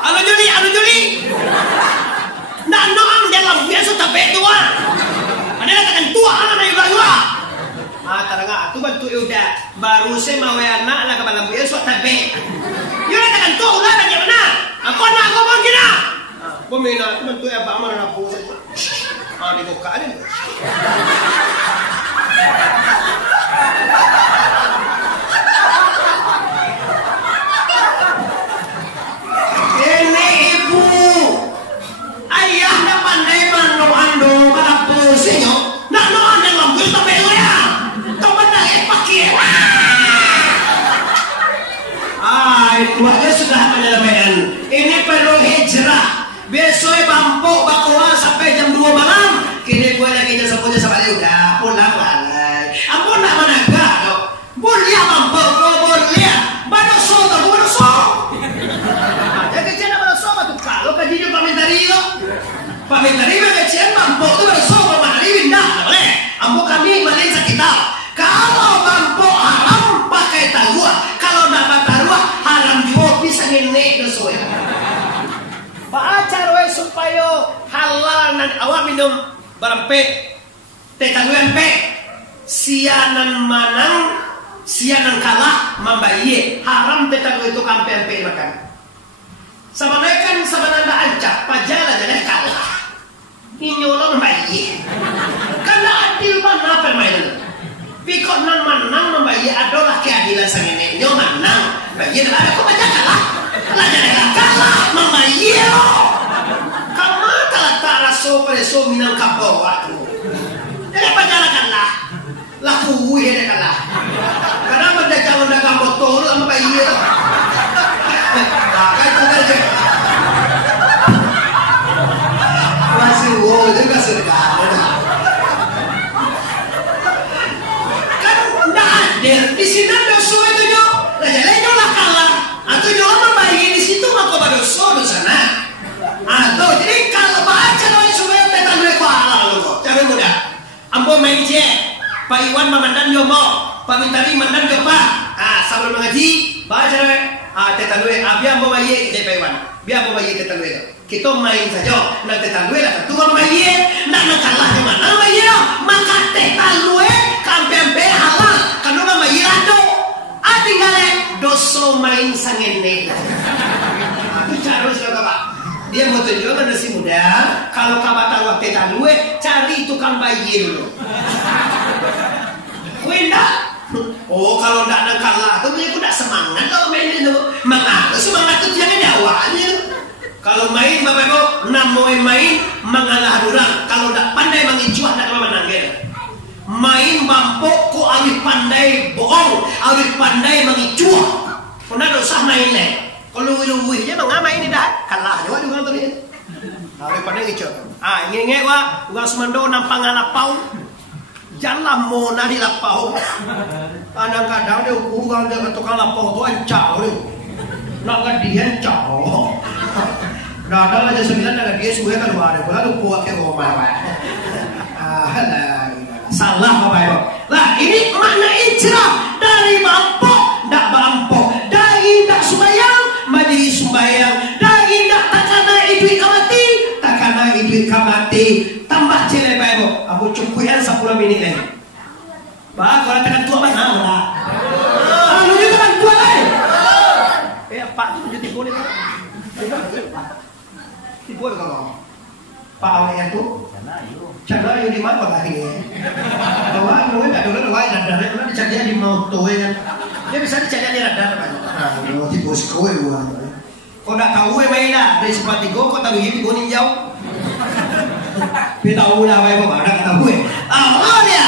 Alo Juli. Nah, noang dalam biasa tapi tua. Ada katakan tua anak yang tua. Taranga tu bantu udah. Baru saya mau anak lah ke dalam biasa tapi. Dia katakan tua ulah aja mana? Aku nak aku mau kena. Peminat bantu apa mana nak buat? Dibuka aja. Ini ibu, ayah nak pandai ando pada pusingnya. Nak ando lampu tapi ya, kau pandai pakai. Itu aja sudah penyelesaian. Ini perlu hijrah. Besok bampu bakuan sampai jam 2 malam. Kini gue lagi jam 10 sampai udah pulang balik. Ampun nak mana gak dok? Boleh bampu, boleh. Mana Pamitari mengecian mampu tu berso pemali windah boleh. Ambo kami malin sekitar. Kalau mampu haram pakai tarua, kalau dapat tarua haram juga bisa ngenek dosa. Baacar we supaya halal nan awak minum barempek teh taguan pek sianan manang sianan kalah mambaye haram teh tagu itu kampe pe makan sabanaikan sabananda ancak pajala jadi kalah inyolong mambaye karena adil mana permainan pikok nan manang mambaye adalah keadilan sangene nyo manang baye ada kok pajala kalah lah jadi kalah mambaye kamu telah taraso preso minang kabawa tu jadi pajalakanlah laku ya kalah karena mendagang dagang motor sama bayi nah kan juga je masih wow juga surga kan tidak adil di sini dosa itu nyo lah jadi nyo lah kalah atau nyo sama bayi di situ maka berdosa di sana atau jadi kalau baca doa supaya kita mereka halal loh cara mudah ambo main je Pak Iwan memandan yomo, Pak Mintari mandan yopa. Sebelum mengaji, baca tetalue. Biar bawa ye ke Pak Iwan, biar bawa ye tetalue. Kita main saja. Nak tetalue lah, tu bawa ye. Nak kalah ke mana bawa ye? Maka tetalue kampe halal. Kalau nama ye rado, tinggalnya doso main sangene. Itu cara sudah apa? Dia mau tunjukkan nasi muda. Kalau kabar waktu tetalue, cari tukang bayi dulu. Wenda, oh kalau tidak kalah tu punya kuda semangat kalau main itu, mengapa semangat itu jangan di awalnya. Kalau main bapak ibu, namoy main mengalah orang. Kalau tidak pandai mengicuah tidak menang dia. Main bampok ku awit pandai bohong, awit pandai mengicuah. Pernah usah main leh. Kalau luwih je mengapa ini dah kalah juga dengan tu ni. Awit pandai mengicuah. Ingat wah, orang semando nampang alapau. Jangan mona di lapau. Kadang-kadang dia ukuran dia tukang lapau tu ancau dia. Nak dia ancau. Dah ada aja 9 nak dia suwe keluar dia. Lalu kuat ke rumah. Salah Bapak Ibu. Lah ini makna ijrah dari bampok ndak bampok. Dari ndak sembayang majlis sembayang. Dari ndak takana idui kamati, takana idui kamati. Tambah cile Bapak Ibu. Aku cukupian 10 minit lagi. Pak, kalau tekan tua mana lah? Lu juga tekan tua lagi. Pak tu jadi boleh tak? Boleh kalau. Pak awalnya tu. Cakap yang di mana lagi? Kalau lu tak dulu lu ada radar, lu dicari di motor kan. Dia bisa dicari di radar kan. Nah, di bosku lu. Kau tak tahu main lah dari seperti kau tahu ini kau ninjau. Kita tahu lah apa ada kata gue. Oh dia.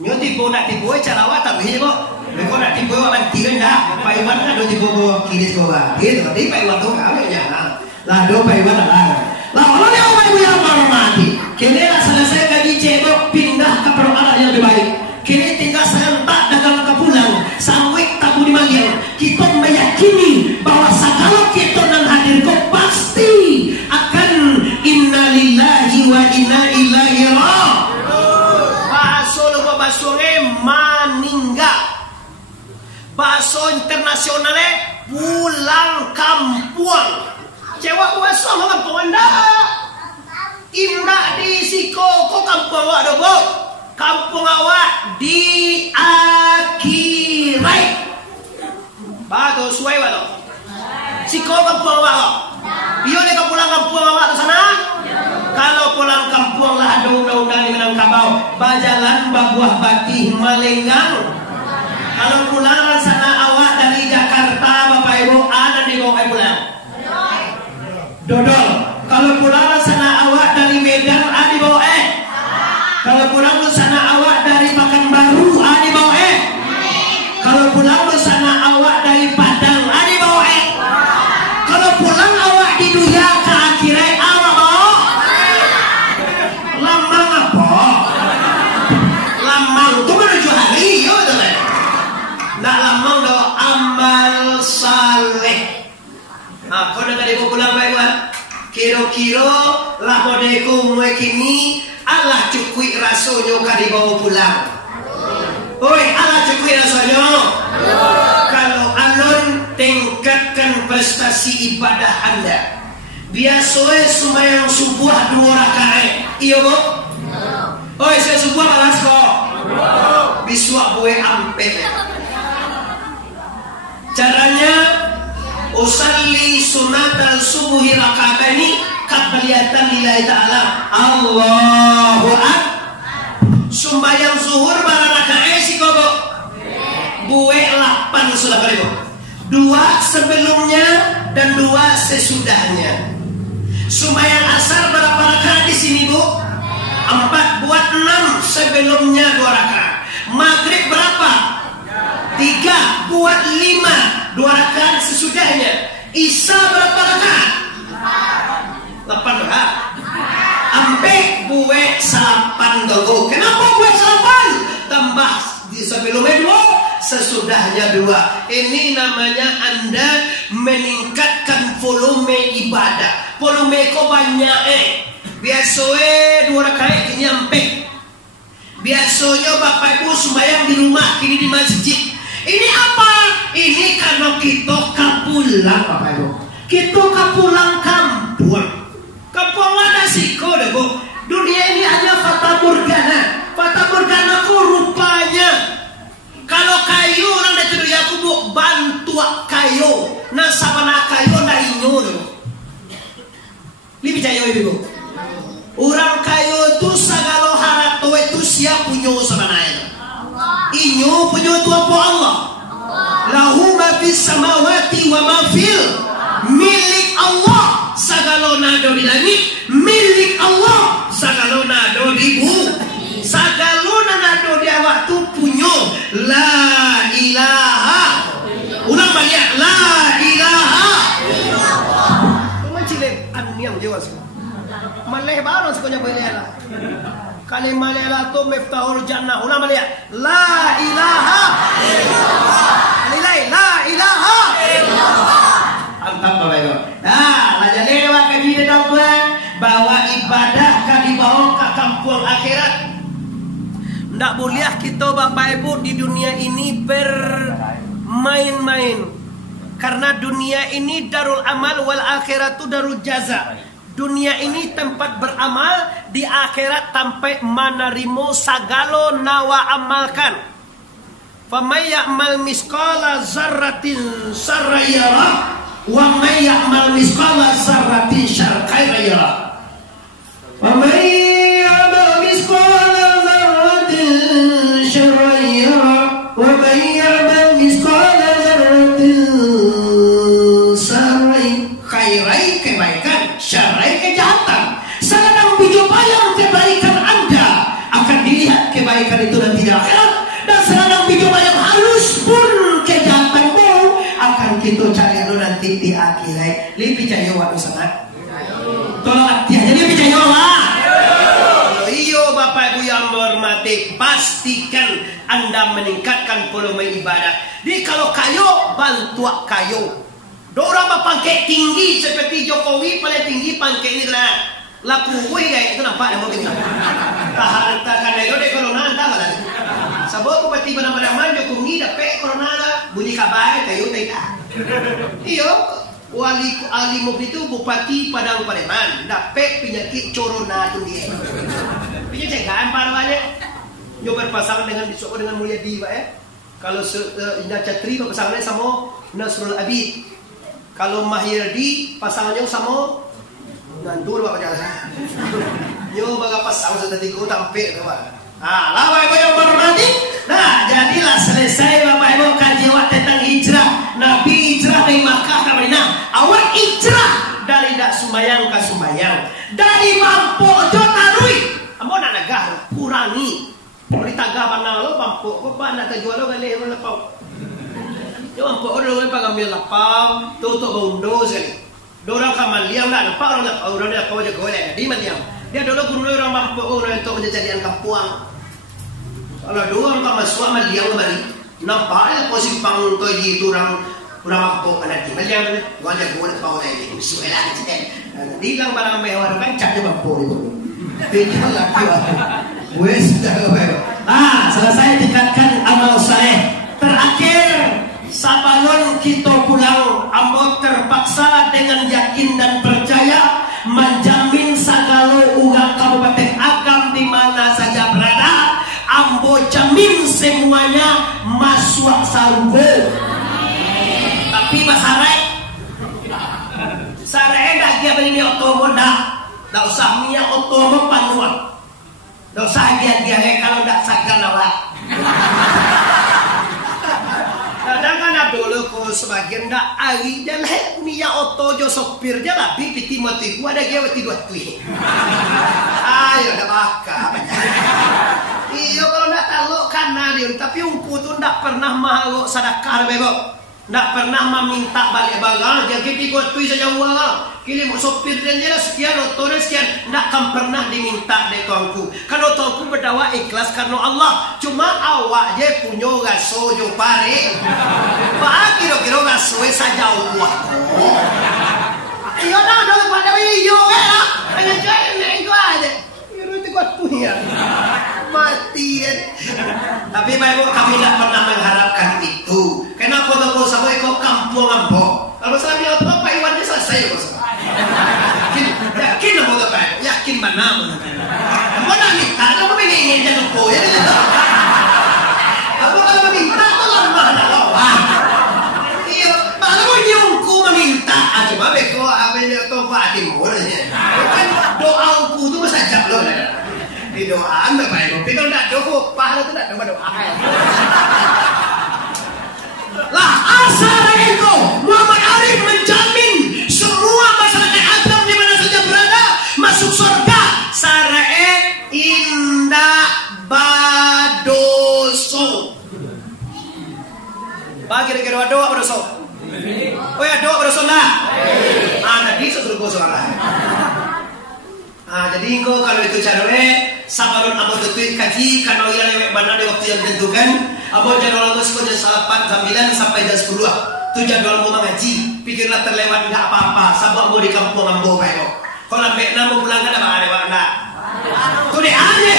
Nyo tipu nak tipu cara awak tak boleh kok. Kau nak tipu awak tiga dah. Pak Iwan kan do tipu kiri sekolah. Gitu. Tapi Pak Iwan tu kau jangan. Lah do Pak Iwan lah. Lah kalau dia awak ibu yang hormati. Kini lah selesai gaji cebok pindah ke perorangan yang lebih baik. Kini tinggal serentak dagang ke pulang. Sampai tabu di Magian. Kita meyakini bahwa segala kita nan hadir kau pasti akan innalillahi wa inna ilaihi raji'un. Baso lupa basonge maninggal. Baso internasionalnya pulang kampung. Cewek baso mau kampung anda. Indah di Siko kok kampung awak dobo. Kampung awak di akhirat. Bato suai bato. Siko kampung awak. Iyo ni kau pulang kampung awak ke sana? Kalau pulang kampung lah ada undang-undang di Minangkabau. Bajalan babuah batih melenggang. Kalau pulang sana awak dari Jakarta Bapak Ibu ada di bawah pulang. Dodol. Kalau pulang sana awak dari Medan ada di bawah Kalau pulang sana awak dari Pekanbaru ada di bawah Kalau pulang sana awak dari Padang ada di bawah Kalau pulang awak di dunia ke akhirat awak bawa lambang apa? Lambang itu menuju hari ya betul kan? Nak lambang doa amal saleh. Kau nak ada pulang baik Kira-kira lah modeku mue kini Allah cukui rasonyo ka dibawa pulang. Oi, Allah cukui rasonyo. Kalau alun tingkatkan prestasi ibadah Anda. Biasanya sembahyang subuh 2 rakaat. Iya, Bu? Oi, saya subuh malas kok. Biswa bue ampe. Caranya usalli sunatal subuhi rakaataini kabaliyatan lillahi ta'ala. Allahu akbar. Sembahyang zuhur berapa rakaat sih kok, Bu? Bue 8 sudah kali, Bu. 2 sebelumnya dan 2 sesudahnya. Sembahyang asar berapa rakaat di sini, Bu? 4 buat 6 sebelumnya 2 rakaat. Maghrib berapa? 3 buat 5 2 rakaat sesudahnya. Isya berapa rakaat? 8 rakaat. Ampe buat 8 dogo. Kenapa buat 8? Tambah di sebelumnya 2, sesudahnya 2. Ini namanya Anda meningkatkan volume ibadah. Volume kok banyak Biasanya 2 rakaat kini ampe. Biasanya Bapak Ibu sembahyang di rumah, kini di masjid. Ini apa? Ini karena kita kapulang, Bapak Ibu. Kita kapulang kampung. Kampung ada siko deh, Bu. Dunia ini hanya fata morgana. Fata morgana ku rupanya. Kalau kayu orang dari dunia aku, Bu, bantu kayu. Nah, sabana kayu ndak inyo deh, Bu. Lebih percaya ibu. Orang kayu itu segala harap itu siap punya sebenarnya. Inyo punya itu apa Allah? Lahu ma fis samawati wa ma fil, milik Allah segala nado di langit, milik Allah segala nado di bumi, segala nado di awak tu punya. La ilaha. Ulang balik. La ilaha. Macam yang jelas. Malay baru sekolah Malayala. Kali Malayala tu miftahul jannah. Ulang balik. La ilaha illallah. La ilaha illallah. Antap Bapak Ibu. Nah, jadi lewat kaji dong bahwa ibadah kan dibawa ke kampung akhirat. Ndak boleh kita Bapak Ibu di dunia ini bermain-main. Karena dunia ini darul amal wal akhiratu darul jaza. Dunia ini tempat beramal, di akhirat sampai manarimo sagalo nawa amalkan. Famay ya'mal misqala zarratin sarra yara wa may ya'mal misqala zarratin syarra yara. Famay ya'mal misqala zarratin syarra yara wa may ya'mal misqala zarratin sarra khairai kebaikan, syarrai kejahatan. Sedang bijopayang kebaikan Anda akan dilihat kebaikan itu nanti di akhirat, dan sedang bijopayang halus pun kejahatanmu akan kita cari itu nanti di akhirat. Lebih percaya waktu sangat. Tolong hati aja dia percaya lah. Iyo Bapak Ibu yang hormati, pastikan Anda meningkatkan volume ibadah. Jadi kalau kayu, bantu kayu. Dorang berpangkat tinggi seperti Jokowi, paling tinggi pangkat ini lah. Laku gue kayak itu nampak mau tinggi. Tahan itu deh corona entah lah. Sabuk aku pasti benar-benar Jokowi dapat corona lah. Bunyi kabar kayu tidak. Iyo, wali ali mobil itu bupati Padang Pariaman dapat penyakit corona tu dia. Punya cegahan banyak. Yo berpasangan dengan besok dengan Mulyadi Pak ya. Kalau Indah Chatri berpasangannya sama Nasrul Abid. Kalau Mahyardi pasangannya sama Nandur Bapak jangan. Yo baga pasang sudah tiga tampil Bapak. Ah, lah Bapak Ibu yang berhormati. Nah, jadilah selesai Bapak Ibu kajian tentang hijrah. Nabi hijrah dari Makkah ke Madinah. Awak hijrah dari dak sembayang ke sembayang. Dari mampu jo tarui. Ambo nak negah kurangi. Berita gabana lo mampu ko ba nak jual lo galeh lo lepau. Yo ampo orang pangambil lapau, tutup bondo sekali. Dorang kamal liang nak nampak orang dah kau jaga oleh di Maliang. Dia dulu guru orang mampu orang itu menjadikan kampuang. Kalau dua orang kamal suama liang kembali, nampak posisi pangtoy di orang mampu anak di Maliang. Gua jaga oleh kau oleh. Suela kita. Hilang barang mewah kan cak dia mampu itu. Pinjam lagi wes selesai tingkatkan amal saleh. Terakhir sabalon kita pulang, ambo terpaksa dengan yakin dan percaya menjamin segala orang Kabupaten Agam di mana saja berada, ambo jamin semuanya masuk surga. Tapi masalah Sareh dah dia beli otomo dah usah minyak otomo panuan, dah usah dia kalau dah sagan awak. Kadang kan dulu ko sebagian dah ari dan minyak oto jo sopir je lah piti mati ku ada dia mati dua tui. Ayo dah baka. Iyo kalau nak tahu karena dia tapi umpu tu ndak pernah mau sedekah bebo. Ndak pernah meminta balik barang, jadi kita tui saja uang. Kini mau sopir dan jelas sekian, otor sekian, ndak akan pernah diminta dari tuanku. Kalau tuanku berdakwah ikhlas karena Allah, cuma awak je punya gaso jo pare. Pak kira-kira gaso saja Allah. Iyo dah pada iyo lah, hanya jadi aja. Kira itu gua punya. Mati kan. Tapi Bapak kami tidak pernah mengharapkan itu. Kenapa tak usah kau kampung ambo? Kalau saya bilang apa Iwan dia selesai bos. Yakin apa tak Pak? Yakin mana? Mana minta? Kamu ingin jangan kau ya? Kamu kalau minta tolong mana lawan? Iya, malu nyungku meminta. Cuma beko ambil tobat timur. Kan doaku tu saja loh. Di doaan Bapak Ibu, tapi kalau tidak doa, pahala itu tidak doa. Lah asal itu Muhammad Arif menjamin semua masyarakat Agam di mana saja berada masuk surga. Sarae indah badoso. Bagi kira-kira doa badoso. Oh ya doa badoso lah. Tadi suruh suara. Jadi kau kalau itu caranya sabalon abo tutup kaji kalau ia lewat mana di waktu yang ditentukan abo jadwal musko jam 8, jam 9 sampai jam 10 tu jadwal mau mengaji pikirlah terlewat nggak apa-apa sabab abo di kampung ambo bayo kalau ambek namo pulang kan ada warna tu deh aja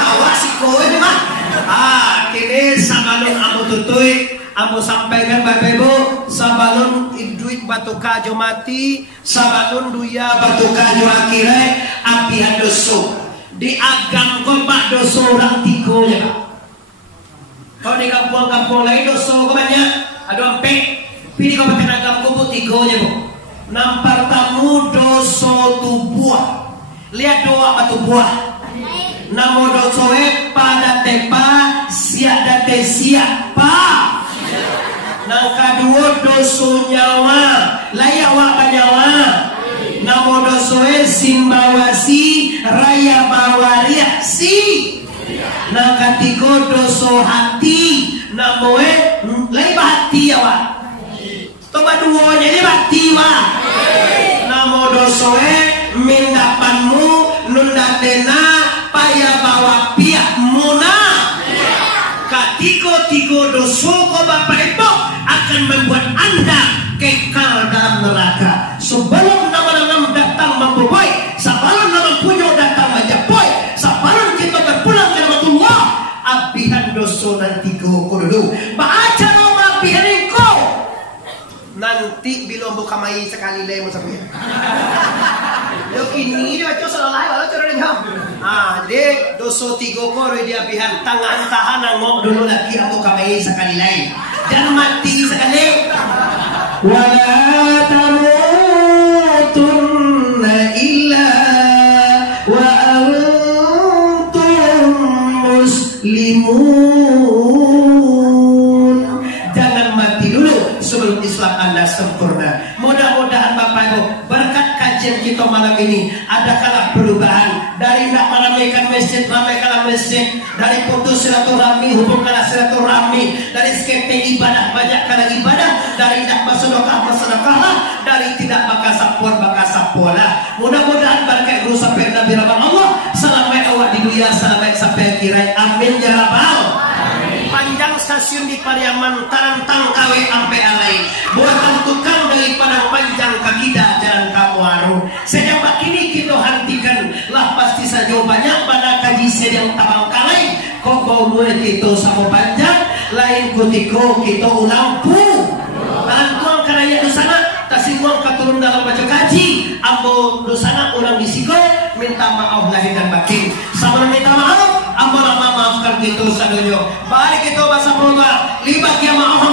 awak si kowe ni mah kini sabalon abo tutup abo sampaikan Bapak Ibu sabalon duit batu kajo mati sabalon duya batu kajo akhirnya api doso di Agam kau pak doso orang tiga ya pak. Kalau di kampung-kampung lain doso kau banyak ada empat pilih kau pakai Agam kau tiga ya bu. Nampar tamu doso tu buah lihat doa batu buah namo doso pada tepa siada te siapa nang kadua doso nyawa layak wak nyawa namo doso simbawasi raya bawaria si nang katigo doso hati namo lai hati ya wak toba dua jadi hati wak namo doso mendapanmu nunda tena paya bawa pihak muna tiga dosa kau Bapak Ibu akan membuat anda kekal dalam neraka. Sebelum nama-nama datang memboboi, sebelum nama punya datang menjapoi, sebelum kita berpulang ke Allah, abihan dosa nanti kau dulu. Baca nama abihan kau. Nanti bila buka mai sekali lagi masa punya. Lo kini dia baca salah walau cara dia. Jadi dosa tiga koro dia abihan tangan tahan ngok dulu lagi aku kamai sekali lain. Jangan mati sekali. Wala tamutunna illa wa antum muslimun. Jangan mati dulu sebelum Islam Anda sempurna. Mudah-mudahan Bapak Ibu berkat kajian kita malam ini ada kalah perubahan dari tidak meramaikan masjid ramaikanlah masjid, dari putus silaturahmi hubungkanlah silaturahmi, dari skeptik ibadah banyakkanlah ibadah, dari tidak bersedekah dari tidak bakal sapuan. Mudah-mudahan berkat guru sampai Nabi Rahman Allah selamat awak di dunia selamat sampai akhirat amin ya rabbal. Panjang stasiun di Pariaman tarantang kawe ampe alai buatan tukang dari Padang Panjang kakidah jalan Kamuaru. hadis yang tabang kalai kok bau kita sama panjang lain kutiko kita ulang pu Angkuang karaya dosana tasikuang katurun dalam baca kaji ambo dosana orang disiko minta maaf lahir dan batin sama minta maaf ambo lama maafkan kita sadonyo balik kita bahasa proga libak ya maaf